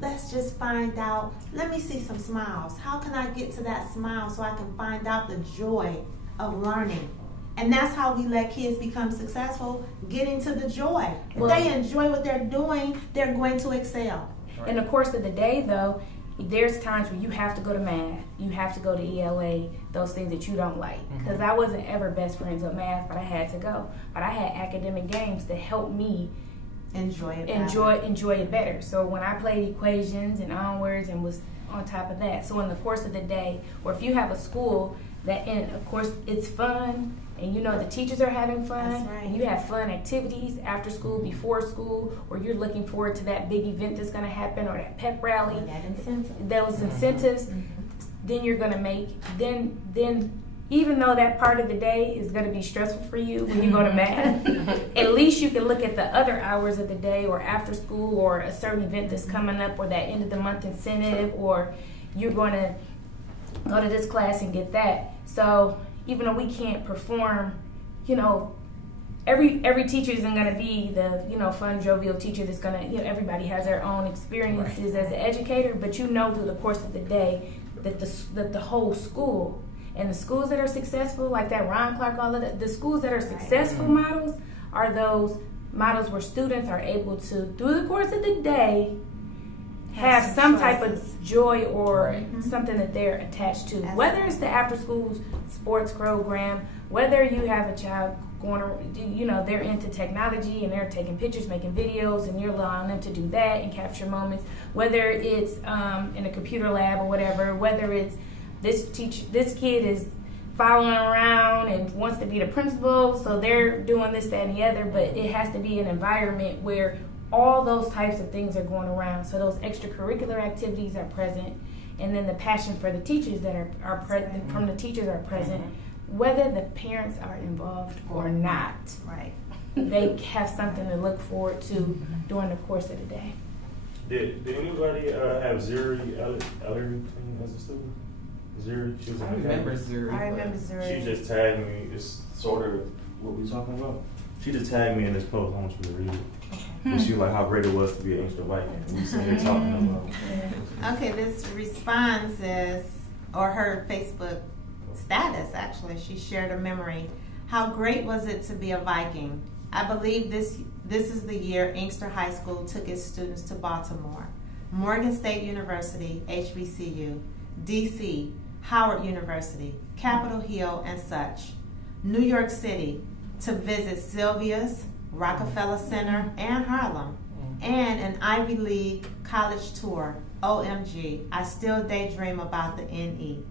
Let's just find out. Let me see some smiles. How can I get to that smile so I can find out the joy of learning? And that's how we let kids become successful, getting to the joy. If they enjoy what they're doing, they're going to excel. Right. In the course of the day, though, there's times where you have to go to math, you have to go to ELA, those things that you don't like. Because I wasn't ever best friends with math, but I had to go. But I had academic games that helped me enjoy it better. So when I played equations and onwards and was on top of that. So in the course of the day, or if you have a school that, and of course it's fun, and the teachers are having fun, and you have fun activities after school, before school, or you're looking forward to that big event that's going to happen, or that pep rally, those incentives, then you're going to make, then even though that part of the day is going to be stressful for you when you go to math, at least you can look at the other hours of the day, or after school, or a certain event that's coming up, or that end of the month incentive, or you're going to go to this class and get that. So even though we can't perform, every teacher isn't going to be the fun, jovial teacher that's going to, everybody has their own experiences as an educator, but through the course of the day that the whole school, and the schools that are successful, like that Ron Clark, all of that, the schools that are successful models are those models where students are able to, through the course of the day, have some type of joy or something that they're attached to. Whether it's the after-school sports program, whether you have a child going, they're into technology and they're taking pictures, making videos, and you're allowing them to do that and capture moments. Whether it's in a computer lab or whatever, whether it's this kid is following around and wants to be the principal, so they're doing this, that, and the other, but it has to be an environment where all those types of things are going around. So those extracurricular activities are present, and then the passion for the teachers that are present from the teachers are present, whether the parents are involved or not. Right. They have something to look forward to during the course of the day. Did anybody have Zuri Ellery as a student? Zuri, she was I remember Zuri. She just tagged me. It's sort of what we talking about. She just tagged me in this post. I want you to read it. But she was like how great it was to be an extra Viking. And you sit here talking about. Okay, this response is, or her Facebook status actually, she shared a memory. How great was it to be a Viking? I believe this is the year Inkster High School took its students to Baltimore, Morgan State University, HBCU, DC, Howard University, Capitol Hill, and such. New York City to visit Sylvia's, Rockefeller Center, and Harlem, and an Ivy League college tour. OMG, I still daydream about the NE.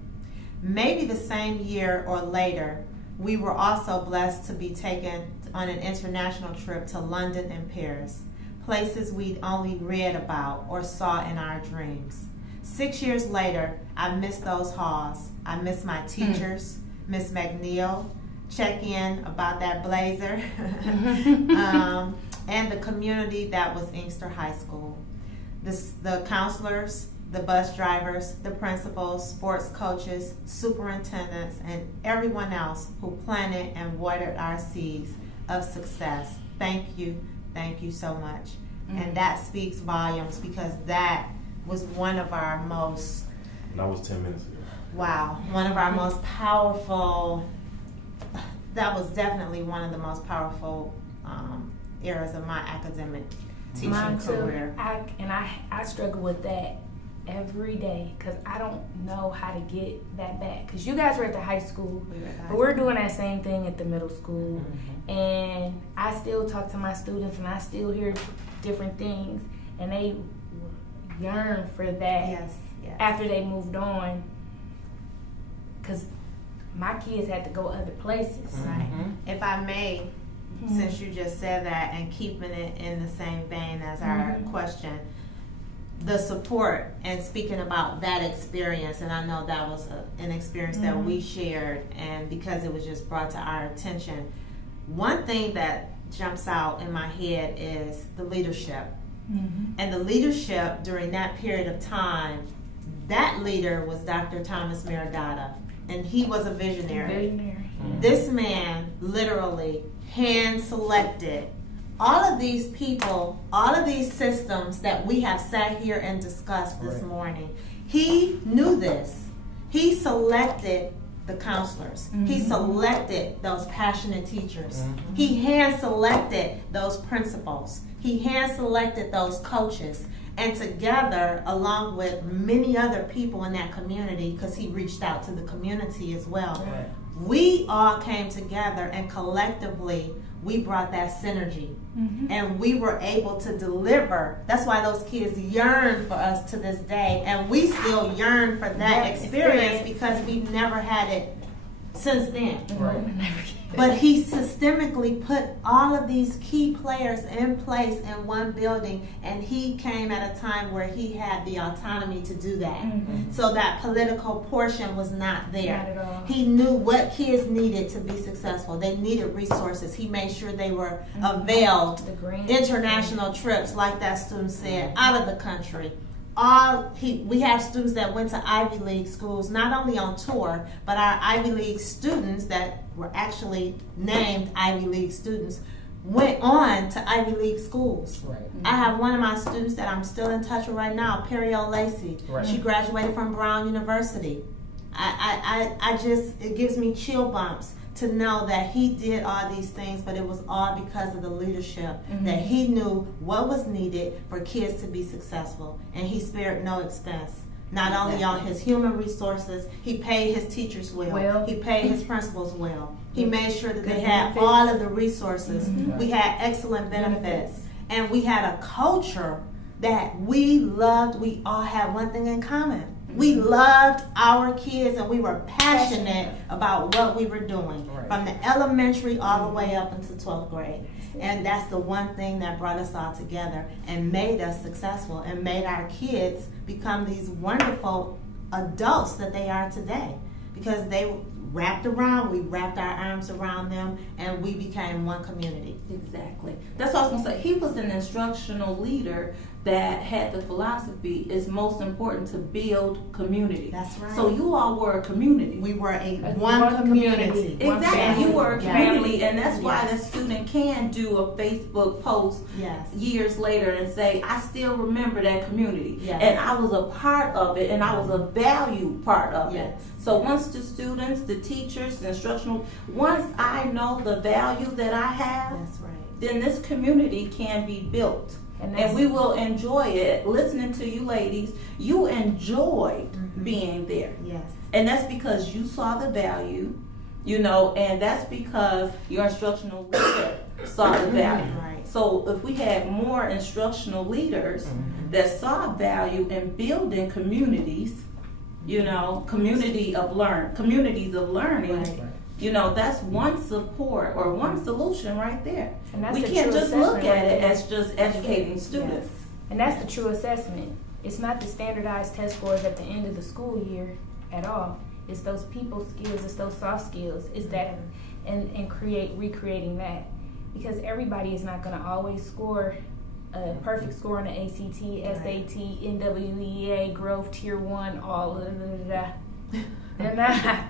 Maybe the same year or later, we were also blessed to be taken on an international trip to London and Paris, places we'd only read about or saw in our dreams. 6 years later, I miss those halls. I miss my teachers, Miss McNeil, check in about that blazer, and the community that was Inkster High School. The counselors, the bus drivers, the principals, sports coaches, superintendents, and everyone else who planted and watered our seeds of success. Thank you so much. And that speaks volumes, because that was one of our most, And that was 10 minutes ago. wow, one of our most powerful, that was definitely one of the most powerful eras of my academic teaching Mine too. career. I struggle with that every day, because I don't know how to get that back. Because you guys were at the high school, but we're doing that same thing at the middle school. And I still talk to my students, and I still hear different things, and they yearn for that. Yes. After they moved on, because my kids had to go other places. Right. If I may, since you just said that, and keeping it in the same vein as our question, the support, and speaking about that experience, and I know that was an experience that we shared, and because it was just brought to our attention, one thing that jumps out in my head is the leadership. And the leadership during that period of time, that leader was Dr. Thomas Meredata, and he was a visionary. This man literally hand-selected all of these people, all of these systems that we have sat here and discussed this morning. He knew this. He selected the counselors. He selected those passionate teachers. He hand-selected those principals. He hand-selected those coaches. And together, along with many other people in that community, because he reached out to the community as well, we all came together, and collectively we brought that synergy. And we were able to deliver. That's why those kids yearn for us to this day, and we still yearn for that experience, because we've never had it since then. But he systemically put all of these key players in place in one building, and he came at a time where he had the autonomy to do that. So that political portion was not there. Not at all. He knew what kids needed to be successful. They needed resources. He made sure they were availed. International trips, like that student said, out of the country. We have students that went to Ivy League schools, not only on tour, but our Ivy League students that were actually named Ivy League students went on to Ivy League schools. I have one of my students that I'm still in touch with right now, Periel Lacey. She graduated from Brown University. I just, it gives me chill bumps to know that he did all these things, but it was all because of the leadership, that he knew what was needed for kids to be successful, and he spared no expense. Not only on his human resources, he paid his teachers well. He paid his principals well. He made sure that they had all of the resources. We had excellent benefits, and we had a culture that we loved. We all had one thing in common. We loved our kids, and we were passionate about what we were doing, from the elementary all the way up into 12th grade. And that's the one thing that brought us all together and made us successful, and made our kids become these wonderful adults that they are today, because they we wrapped our arms around them, and we became one community. Exactly. That's what I was going to say. He was an instructional leader that had the philosophy it's most important to build community. That's right. So you all were a community. We were one community. Exactly, you were a Yes. community, and that's why Yes. the student can do a Facebook post Yes. years later and say, I still remember that community. Yes. And I was a part of it, and I was a valued part of Yes. it. So once the students, the teachers, the instructional, once I know the value that I have, That's right. then this community can be built. And we will enjoy it. Listening to you ladies, you enjoyed being there. Yes. And that's because you saw the value, you know, and that's because your instructional leader saw the value. Right. So if we had more instructional leaders that saw value in building communities, you know, communities of learning, Right. you know, that's one support or one solution right there. And that's We the can't true just look assessment at right it there. as just educating students. And that's the true assessment. It's not the standardized test scores at the end of the school year at all. It's those people skills, it's those soft skills, it's that, and recreating that. Because everybody is not gonna always score a perfect score on the ACT, SAT, NWEA, Growth, Tier 1, all of that. They're not.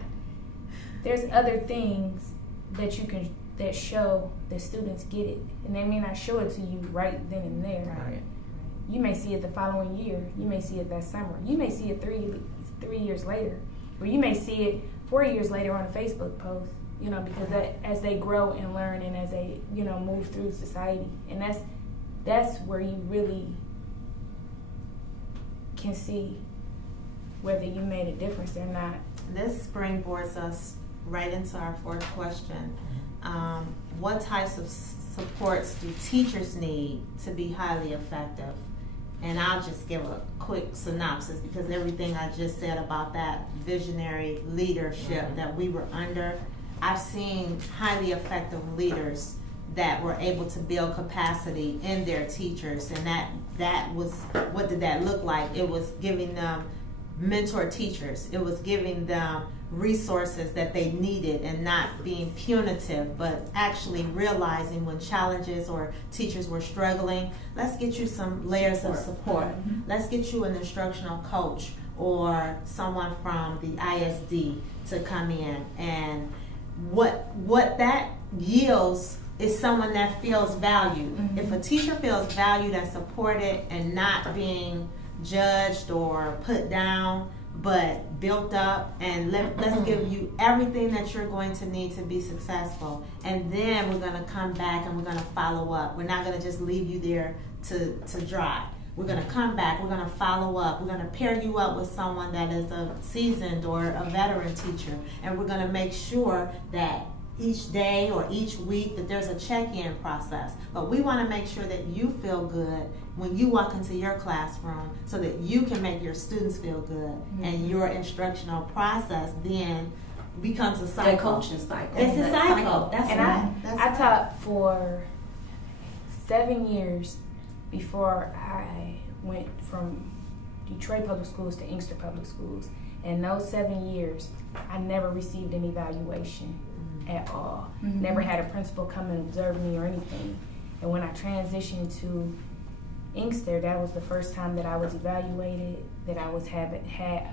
There's other things that you can, that show that students get it. And they may not show it to you right then and there. Right. You may see it the following year. You may see it that summer. You may see it three years later. Or you may see it 4 years later on a Facebook post, you know, because as they grow and learn and as they, you know, move through society. And that's where you really can see whether you made a difference or not. This springboards us right into our fourth question. What types of supports do teachers need to be highly effective? And I'll just give a quick synopsis because everything I just said about that visionary leadership that we were under, I've seen highly effective leaders that were able to build capacity in their teachers, and that was, what did that look like? It was giving them mentor teachers. It was giving them resources that they needed and not being punitive, but actually realizing when challenges or teachers were struggling, let's get you some layers of support. Let's get you an instructional coach or someone from the ISD to come in. And what that yields is someone that feels valued. If a teacher feels valued and supported and not being judged or put down, but built up, and let's give you everything that you're going to need to be successful. And then we're going to come back and we're going to follow up. We're not going to just leave you there to dry. We're going to come back. We're going to follow up. We're going to pair you up with someone that is a seasoned or a veteran teacher. And we're going to make sure that each day or each week that there's a check-in process. But we want to make sure that you feel good when you walk into your classroom so that you can make your students feel good. And your instructional process then becomes a cycle. The coaching cycle. It's a cycle. That's And right. I taught for 7 years before I went from Detroit Public Schools to Inkster Public Schools. And those 7 years, I never received an evaluation at all. Never had a principal come and observe me or anything. And when I transitioned to Inkster, that was the first time that I was evaluated, that I was had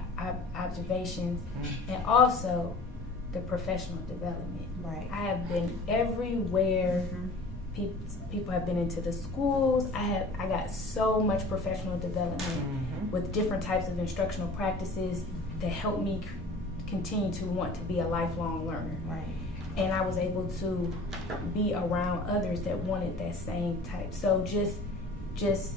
observations, and also the professional development. Right. I have been everywhere. People have been into the schools. I got so much professional development with different types of instructional practices that helped me continue to want to be a lifelong learner. Right. And I was able to be around others that wanted that same type. So just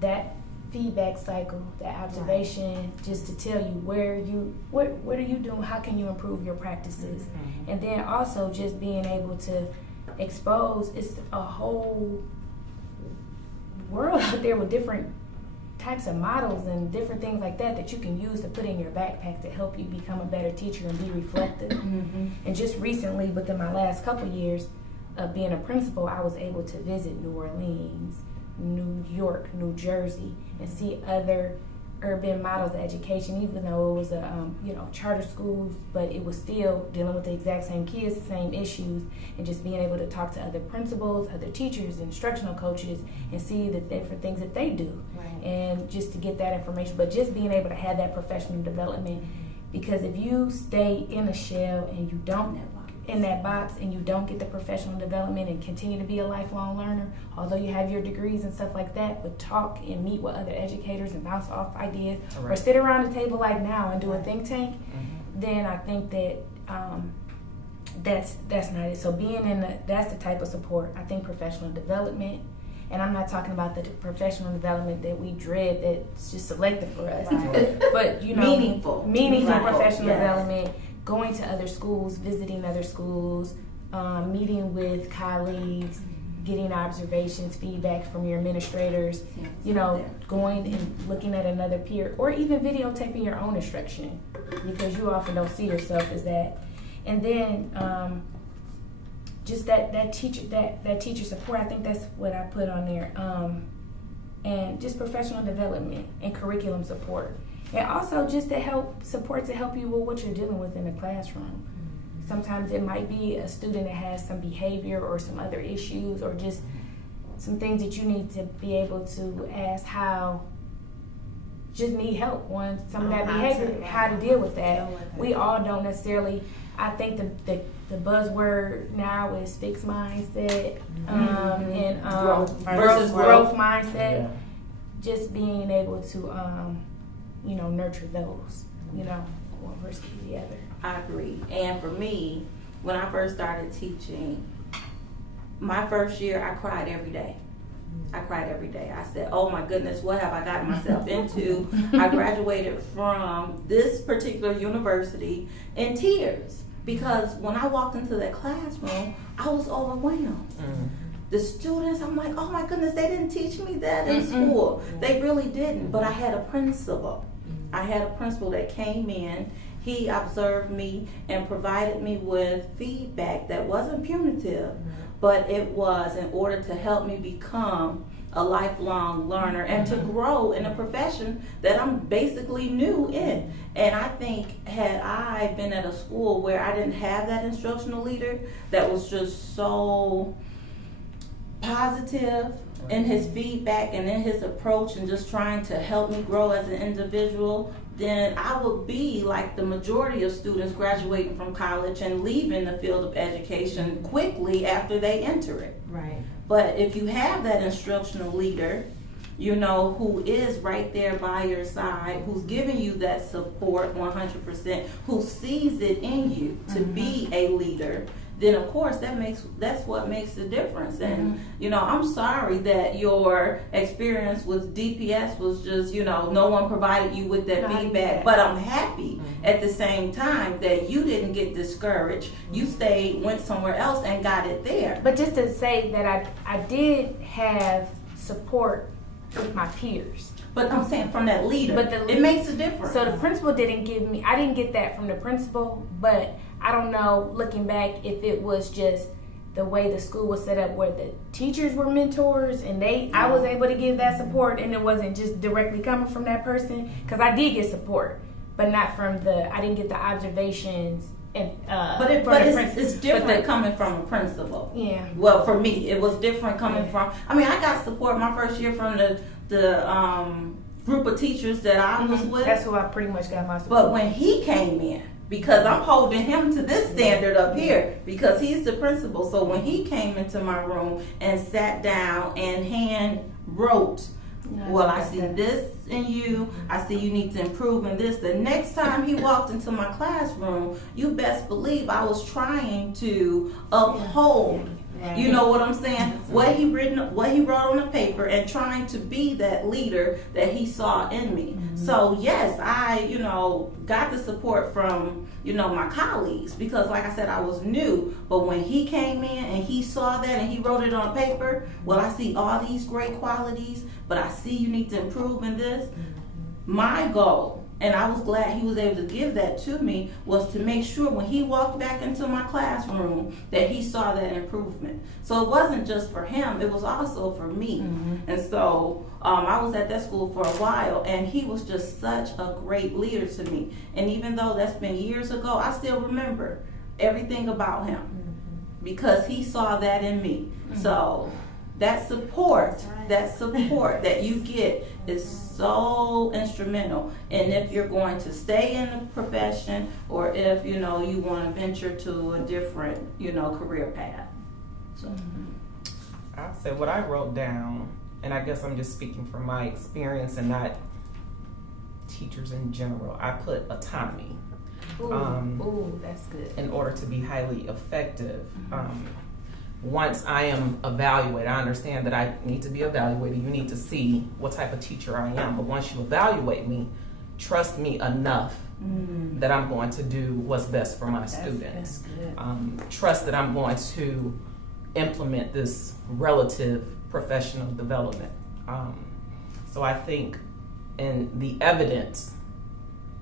that feedback cycle, that observation, just to tell you what are you doing, how can you improve your practices, and then also just being able to expose. It's a whole world out there with different types of models and different things like that you can use to put in your backpack to help you become a better teacher and be reflective. And just recently, within my last couple years of being a principal, I was able to visit New Orleans, New York, New Jersey, and see other urban models of education, even though it was a charter schools, but it was still dealing with the exact same kids, the same issues, and just being able to talk to other principals, other teachers, instructional coaches, and see the different things that they do, and just to get that information. But just being able to have that professional development, because if you stay in a shell and you don't in that box and you don't get the professional development and continue to be a lifelong learner, although you have your degrees and stuff like that, but talk and meet with other educators and bounce off ideas, or sit around the table like now and do a think tank, then I think that that's not it. So that's the type of support. I think professional development, and I'm not talking about the professional development that we dread that's just selected for us, but meaningful professional development. Going to other schools, visiting other schools, meeting with colleagues, getting observations, feedback from your administrators, going and looking at another peer, or even videotaping your own instruction, because you often don't see yourself as that. And then just that teacher support, I think that's what I put on there. And just professional development and curriculum support. And also just to help you with what you're dealing with in the classroom. Sometimes it might be a student that has some behavior or some other issues, or just some things that you need to be able to ask just need help on some of that behavior, how to deal with that. We all don't necessarily, I think the buzzword now is fixed mindset, and growth mindset. Yeah. Just being able to nurture those, one versus the other. I agree. And for me, when I first started teaching, my first year, I cried every day. I said, oh my goodness, what have I gotten myself into? I graduated from this particular university in tears, because when I walked into that classroom, I was overwhelmed. The students, I'm like, oh my goodness, they didn't teach me that in school. They really didn't. But I had a principal. That came in. He observed me and provided me with feedback that wasn't punitive, but it was in order to help me become a lifelong learner and to grow in a profession that I'm basically new in. And I think had I been at a school where I didn't have that instructional leader that was just so positive in his feedback and in his approach and just trying to help me grow as an individual, then I would be like the majority of students graduating from college and leaving the field of education quickly after they enter it. Right. But if you have that instructional leader, who is right there by your side, who's giving you that support 100%, who sees it in you to be a leader, then of course that's what makes the difference. And I'm sorry that your experience with DPS was just no one provided you with that feedback, but I'm happy at the same time that you didn't get discouraged. You went somewhere else and got it there. But just to say that I did have support with my peers. But I'm saying from that leader, it makes a difference. So the principal I didn't get that from the principal, but I don't know, looking back, if it was just the way the school was set up where the teachers were mentors and I was able to give that support, and it wasn't just directly coming from that person, because I did get support, but not from I didn't get the observations. And, it's different coming from a principal. Yeah. Well, for me, it was different coming from. I mean, I got support my first year from the group of teachers that I was with. That's who I pretty much got my support. But when he came in, because I'm holding him to this standard up here, because he's the principal. So when he came into my room and sat down and hand wrote, I see this in you. I see you need to improve in this. The next time he walked into my classroom, you best believe I was trying to uphold. Right. You know what I'm saying? What he wrote on the paper, and trying to be that leader that he saw in me. So yes, I got the support from my colleagues, because like I said, I was new. But when he came in and he saw that and he wrote it on paper, I see all these great qualities, but I see you need to improve in this. My goal and I was glad he was able to give that to me, was to make sure when he walked back into my classroom that he saw that improvement. So it wasn't just for him, it was also for me. And so I was at that school for a while, and he was just such a great leader to me. And even though that's been years ago, I still remember everything about him because he saw that in me. So that support that you get is so instrumental. And if you're going to stay in the profession, or if you want to venture to a different career path. So I'll say what I wrote down, and I guess I'm just speaking from my experience and not teachers in general. I put autonomy. Ooh, that's good. In order to be highly effective. Once I am evaluated, I understand that I need to be evaluated. You need to see what type of teacher I am. But once you evaluate me, trust me enough that I'm going to do what's best for my students. Trust that I'm going to implement this relative professional development. So I think, and the evidence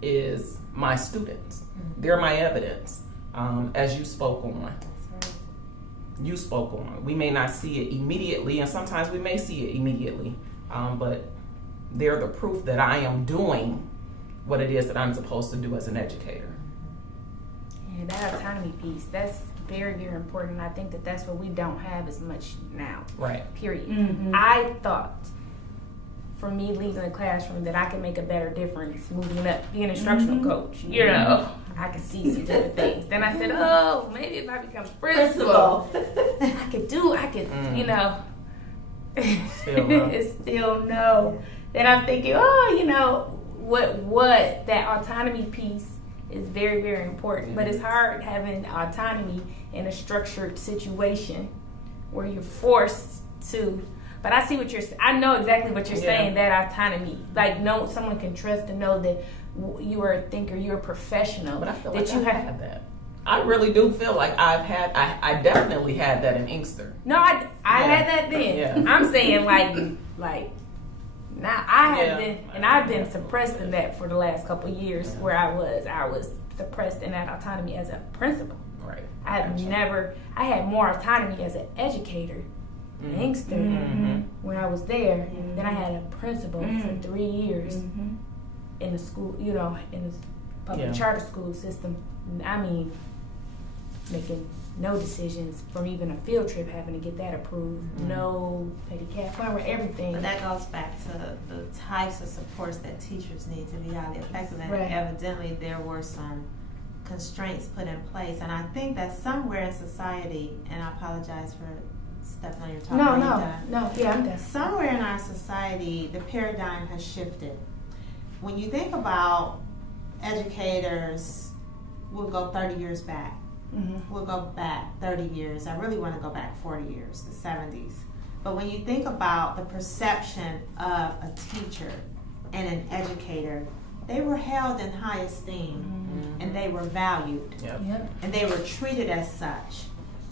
is my students. They're my evidence, as you spoke on. We may not see it immediately, and sometimes we may see it immediately, but they're the proof that I am doing what it is that I'm supposed to do as an educator. Yeah, that autonomy piece, that's very, very important. I think that that's what we don't have as much now. Right. Period. I thought, for me leaving the classroom, that I could make a better difference moving up, being an instructional coach. I could see some different things. Then I said, oh, maybe if I become principal, I could, it's still no. Then I'm thinking, what that autonomy piece is very, very important. But it's hard having autonomy in a structured situation where you're forced to. But I see I know exactly what you're saying, that autonomy. Like, someone can trust and know that you are a thinker, you're a professional. But I feel that like you I had that. I really do feel like I definitely had that in Inkster. No, I had that then. Yeah. I'm saying like now I have been, and I've been suppressed in that for the last couple of years where I was suppressed in that autonomy as a principal. Right. I had more autonomy as an educator in Inkster when I was there. Then I had a principal for 3 years in the school, in the public charter school system. I mean, making no decisions from even a field trip, having to get that approved, no petty cash fund, everything. But that goes back to the types of supports that teachers need to be highly effective. And Right. evidently there were some constraints put in place. And I think that somewhere in society, and I apologize for stepping on your talk. No, yeah, I'm done. Somewhere in our society, the paradigm has shifted. When you think about educators, we'll go 30 years back. We'll go back 30 years. I really want to go back 40 years, the 70s. But when you think about the perception of a teacher and an educator, they were held in high esteem and they were valued and they were treated as such.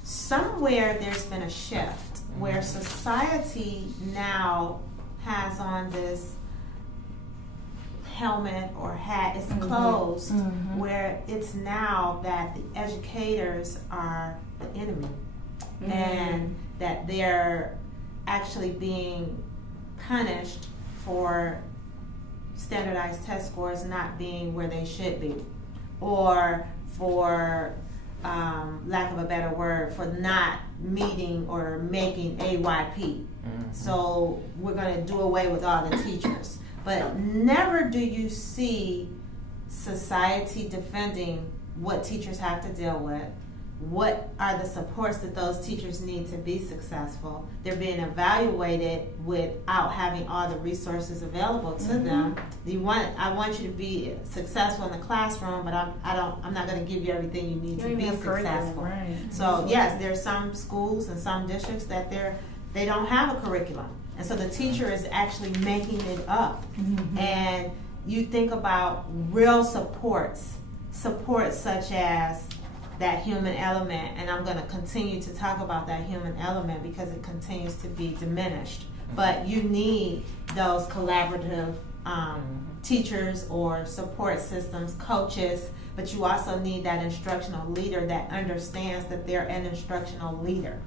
Somewhere there's been a shift where society now has on this helmet or hat, it's closed, where it's now that the educators are the enemy and that they're actually being punished for standardized test scores not being where they should be, or for lack of a better word, for not meeting or making AYP. So we're going to do away with all the teachers. But never do you see society defending what teachers have to deal with. What are the supports that those teachers need to be successful? They're being evaluated without having all the resources available to them. I want you to be successful in the classroom, but I'm not going to give you everything you need to be successful. Right. So yes, there's some schools and some districts that they don't have a curriculum. And so the teacher is actually making it up. And you think about real supports such as that human element, and I'm going to continue to talk about that human element because it continues to be diminished. But you need those collaborative teachers or support systems, coaches, but you also need that instructional leader that understands that they're an instructional leader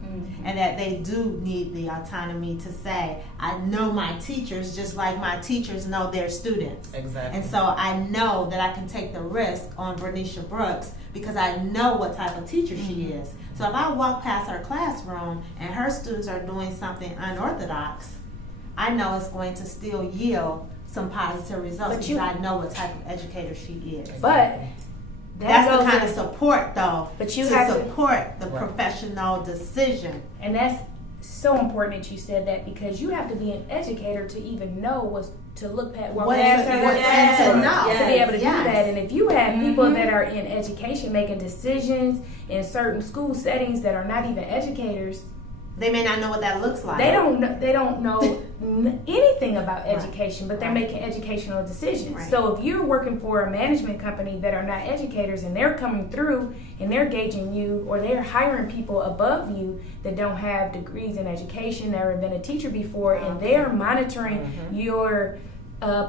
and that they do need the autonomy to say, I know my teachers just like my teachers know their students. Exactly. And so I know that I can take the risk on Bernicia Brooks because I know what type of teacher she is. So if I walk past her classroom and her students are doing something unorthodox, I know it's going to still yield some positive results because I know what type of educator she is. But that's the kind of support, though, but you to have support the professional decision. And that's so important that you said that, because you have to be an educator to even know what to look past, to know, to be able to do that. And if you have people that are in education making decisions in certain school settings that are not even educators, they may not know what that looks like. They don't know anything about education, but they're making educational decisions. Right. So if you're working for a management company that are not educators and they're coming through and they're gauging you, or they're hiring people above you that don't have degrees in education, never been a teacher before, and they're monitoring your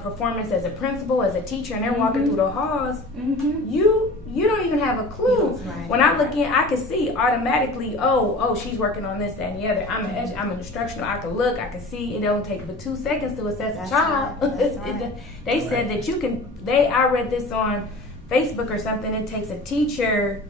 performance as a principal, as a teacher, and they're walking through the halls, you don't even have a clue. Right. When I look in, I can see automatically, oh, she's working on this, that, and the other. I'm an instructional. I can look, I can see. It don't take but 2 seconds to assess a child. Right. They said that you can. I read this on Facebook or something. It takes a teacher.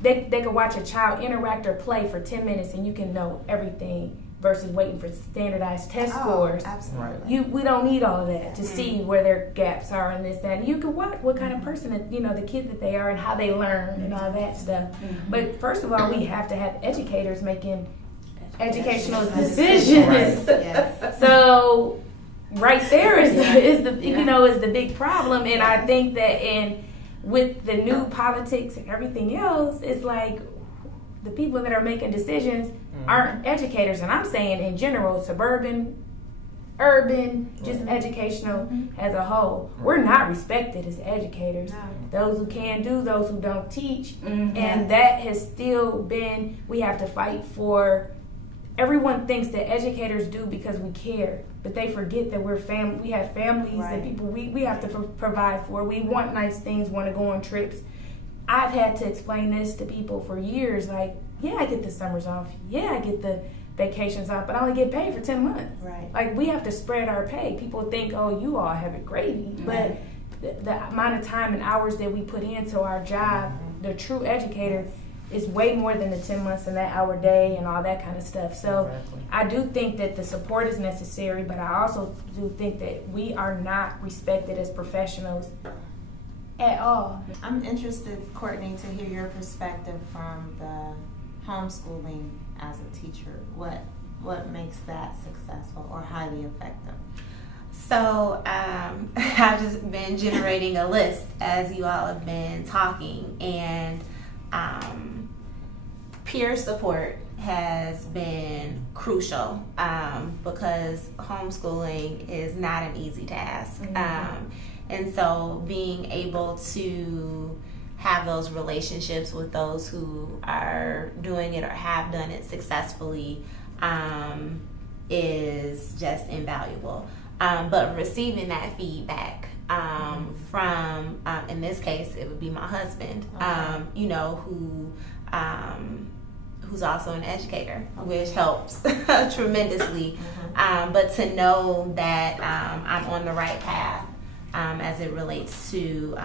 They can watch a child interact or play for 10 minutes, and you can know everything. Versus waiting for standardized test scores. Absolutely. We don't need all of that to see where their gaps are and this, that. And you can watch what kind of person that, the kid that they are and how they learn and all that stuff. But first of all, we have to have educators making educational decisions. Right. Yes. So right there is the big problem. And I think that with the new politics and everything else, it's like the people that are making decisions aren't educators. And I'm saying in general, suburban, urban, just educational as a whole. We're not respected as educators. No. Those who can do, those who don't teach. And that has still been, we have to fight for. Everyone thinks that educators do because we care, but they forget that we're family. We have families and people we have to provide for. We want nice things, want to go on trips. I've had to explain this to people for years, like, yeah, I get the summers off. Yeah, I get the vacations off, but I only get paid for 10 months. Right. Like, we have to spread our pay. People think, oh, you all have it gravy. But the amount of time and hours that we put into our job, the true educator, is way more than the 10 months and that hour day and all that kind of stuff. So I do think that the support is necessary, but I also do think that we are not respected as professionals at all. I'm interested, Courtney, to hear your perspective from the homeschooling as a teacher. What makes that successful or highly effective? So I've just been generating a list as you all have been talking, and peer support has been crucial because homeschooling is not an easy task. And so being able to have those relationships with those who are doing it or have done it successfully is just invaluable. But receiving that feedback from, in this case, it would be my husband, who's also an educator, which helps tremendously. But to know that I'm on the right path as it relates to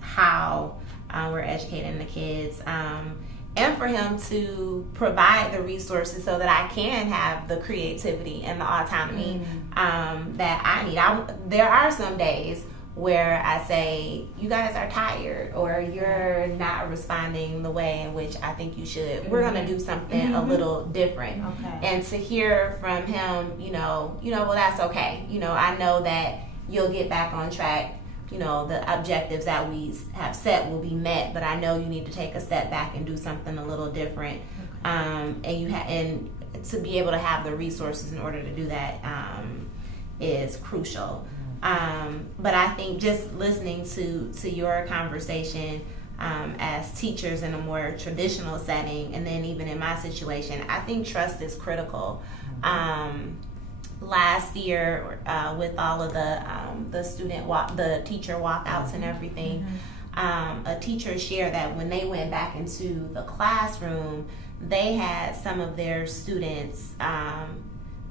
how we're educating the kids, and for him to provide the resources so that I can have the creativity and the autonomy that I need. There are some days where I say, you guys are tired, or you're not responding the way in which I think you should. We're going to do something a little different. Okay. And to hear from him, well, that's okay. I know that you'll get back on track. The objectives that we have set will be met, but I know you need to take a step back and do something a little different. And to be able to have the resources in order to do that is crucial. But I think just listening to your conversation as teachers in a more traditional setting, and then even in my situation, I think trust is critical. last year with all of the teacher walkouts and everything, a teacher shared that when they went back into the classroom, they had some of their students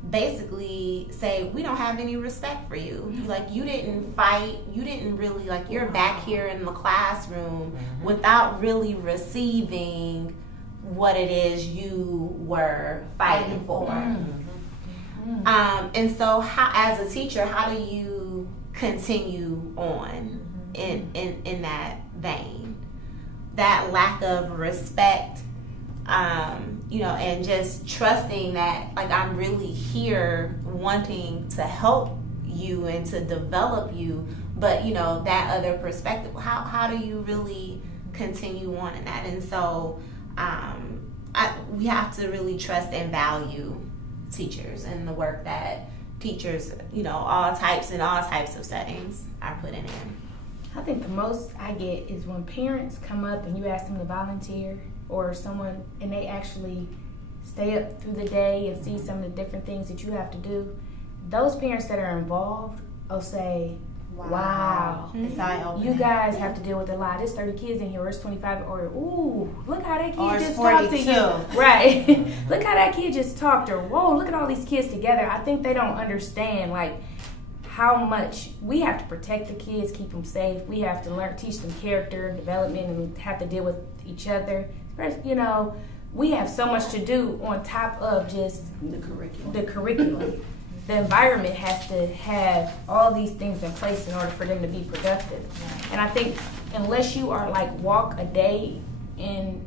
basically say, we don't have any respect for you. Like, you didn't fight, you didn't really, like, you're back here in the classroom without really receiving what it is you were fighting for. And so as a teacher, how do you continue on in that vein? That lack of respect, and just trusting that, like, I'm really here wanting to help you and to develop you, but that other perspective, how do you really continue on in that? And so we have to really trust and value teachers and the work that teachers, all types of settings are putting in. I think the most I get is when parents come up and you ask them to volunteer, or someone, and they actually stay up through the day and see some of the different things that you have to do. Those parents that are involved will say, wow. It's eye-opening. You guys have to deal with a lot. There's 30 kids in here, or it's 25, or ooh, look how that Or kid it's just talked to 42. you. Right. Look how that kid just talked, or whoa, look at all these kids together. I think they don't understand, like, how much we have to protect the kids, keep them safe. We have to teach them character development, and have to deal with each other. We have so much to do on top of just the curriculum. The environment has to have all these things in place in order for them to be productive. And I think unless you are like walk a day in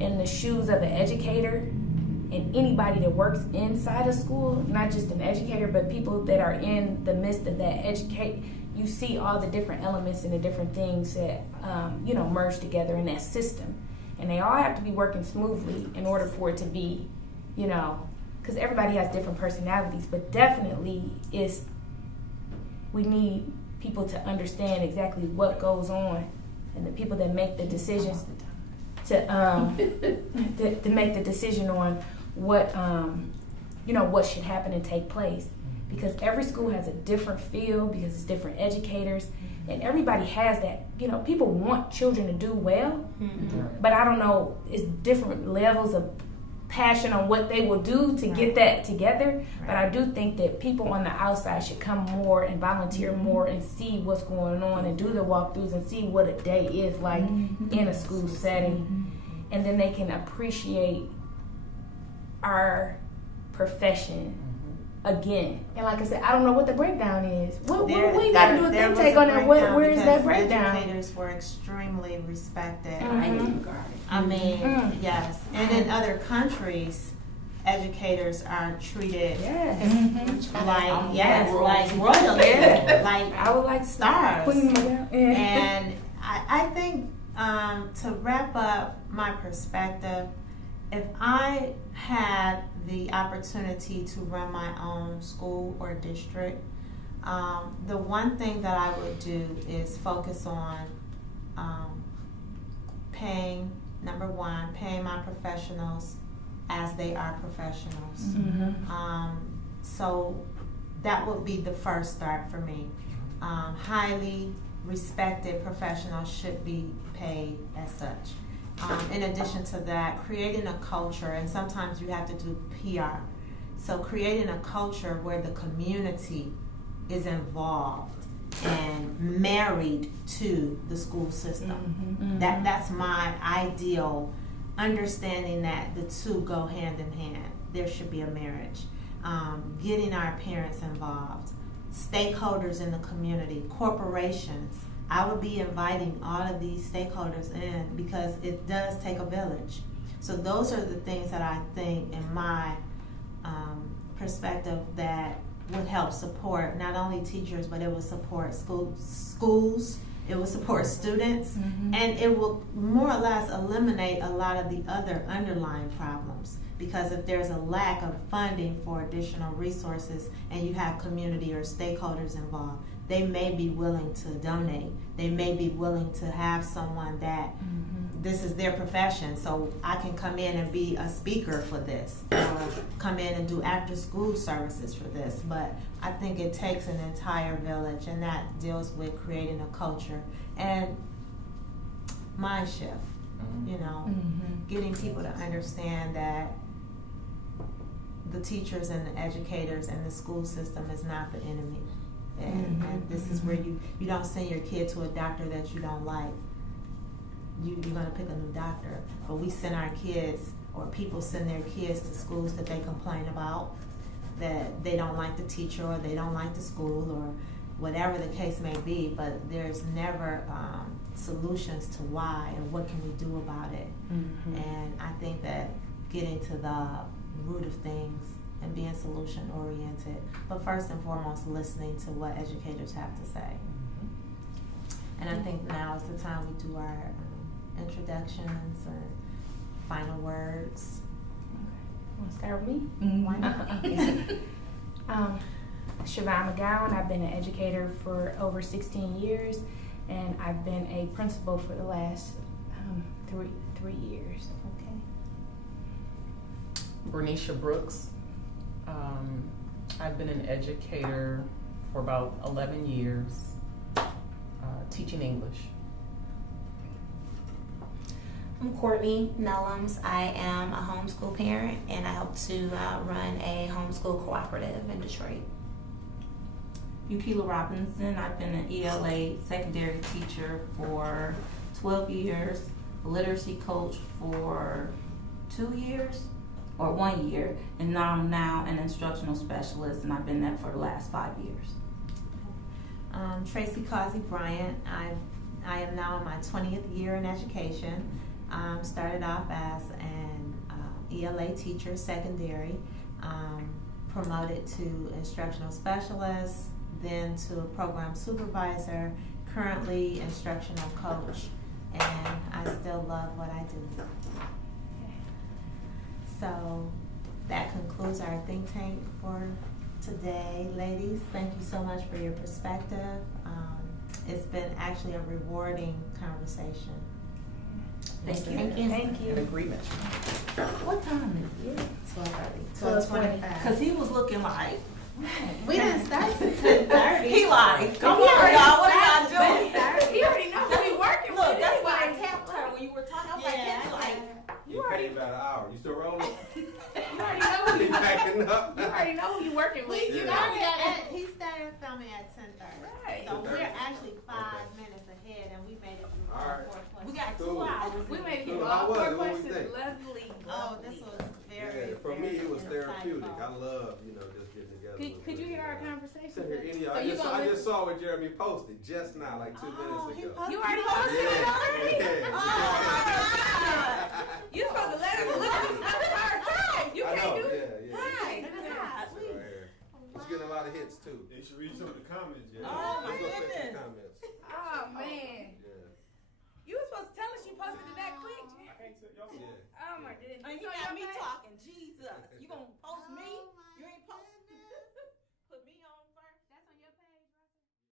the shoes of an educator, and anybody that works inside a school, not just an educator, but people that are in the midst of that you see all the different elements and the different things that merge together in that system. And they all have to be working smoothly in order for it to be, because everybody has different personalities, but definitely we need people to understand exactly what goes on, and the people that make the decisions to make the decision on what what should happen and take place, because every school has a different feel, because it's different educators, and everybody has that. People want children to do well, but I don't know, it's different levels of passion on what they will do to get that together. But I do think that people on the outside should come more and volunteer more and see what's going on and do the walkthroughs and see what a day is like in a school setting, and then they can appreciate our profession again. And like I said, I don't know what the breakdown is. What we got to do with them take on that? Where is that breakdown? Educators were extremely respected. Mm-hmm. I mean, yes. And in other countries, educators are treated like royalty, like I would like stars. Putting them down. And I think to wrap up my perspective, if I had the opportunity to run my own school or district, the one thing that I would do is focus on paying my professionals as they are professionals. So that would be the first start for me. Highly respected professionals should be paid as such. In addition to that, creating a culture, and sometimes you have to do PR. So creating a culture where the community is involved and married to the school system. That's my ideal understanding, that the two go hand in hand. There should be a marriage. Getting our parents involved, stakeholders in the community, corporations. I would be inviting all of these stakeholders in, because it does take a village. So those are the things that I think, in my perspective, that would help support not only teachers, but it would support schools, it will support students, and it will more or less eliminate a lot of the other underlying problems. Because if there's a lack of funding for additional resources and you have community or stakeholders involved, they may be willing to donate. They may be willing to have someone that this is their profession, so I can come in and be a speaker for this, or come in and do after school services for this. But I think it takes an entire village, and that deals with creating a culture and mind shift, you know, getting people to understand that the teachers and the educators and the school system is not the enemy. And this is where you don't send your kid to a doctor that you don't like. You're going to pick a new doctor. But we send our kids, or people send their kids to schools that they complain about, that they don't like the teacher or they don't like the school or whatever the case may be. But there's never solutions to why and what can we do about it. And I think that getting to the root of things and being solution oriented, but first and foremost listening to what educators have to say. And I think now is the time we do our introductions and final words. Okay. Want to start with me? Why not? Siobhan McGowan. I've been an educator for over 16 years, and I've been a principal for the last 3 years. Okay. Bernicia Brooks. I've been an educator for about 11 years, teaching English. I'm Courtney Nellums. I am a homeschool parent, and I help to run a homeschool cooperative in Detroit. Yukila Robinson. I've been an ELA secondary teacher for 12 years, a literacy coach for 2 years or 1 year, and I'm now an instructional specialist, and I've been that for the last 5 years. Tracy Causey Bryant. I am now in my 20th year in education. Started off as an ELA teacher, secondary, promoted to instructional specialist, then to a program supervisor, currently instructional coach, and I still love what I do. So that concludes our think tank for today, ladies. Thank you so much for your perspective. It's been actually a rewarding conversation. Thank you. Thank you. An agreement. What time is it? 12:30. 12:25. Because he was looking like, We didn't start till 10:30. he like, come on, y'all, what y'all doing? He already know who he working Look, with. that's why I tapped her when you were talking. I was like, Yeah, Ken's like, You already about an hour. You still rolling? You already know who You you backing up? You already know who you working with. We You started know at, he started filming at 10:30. Right. So 10:30. we're actually 5 minutes ahead, and we made it through All right. 4 questions. we got 2 Cool. hours. We made it So through how all was 4 it? What we questions. think? Lovely. Oh, this was very, Yeah, for me it was very therapeutic. insightful. I love, just getting together. Could you hear our conversation? So here, any, So I you just gonna I listen? just saw what Jeremy posted just now, like 2 Oh, minutes he ago. posted- You already he posted it already? Yeah. You supposed to let us look at this number first. You I can't know, do yeah. Right. So, here. It's getting a lot of hits too. They should read some of the comments. Yeah. Oh, my Let's go check goodness. the comments. Oh man. Yeah. You were supposed to tell us you posted it that quick. I can't tell y'all. Yeah. Oh my goodness. And he So got your me page-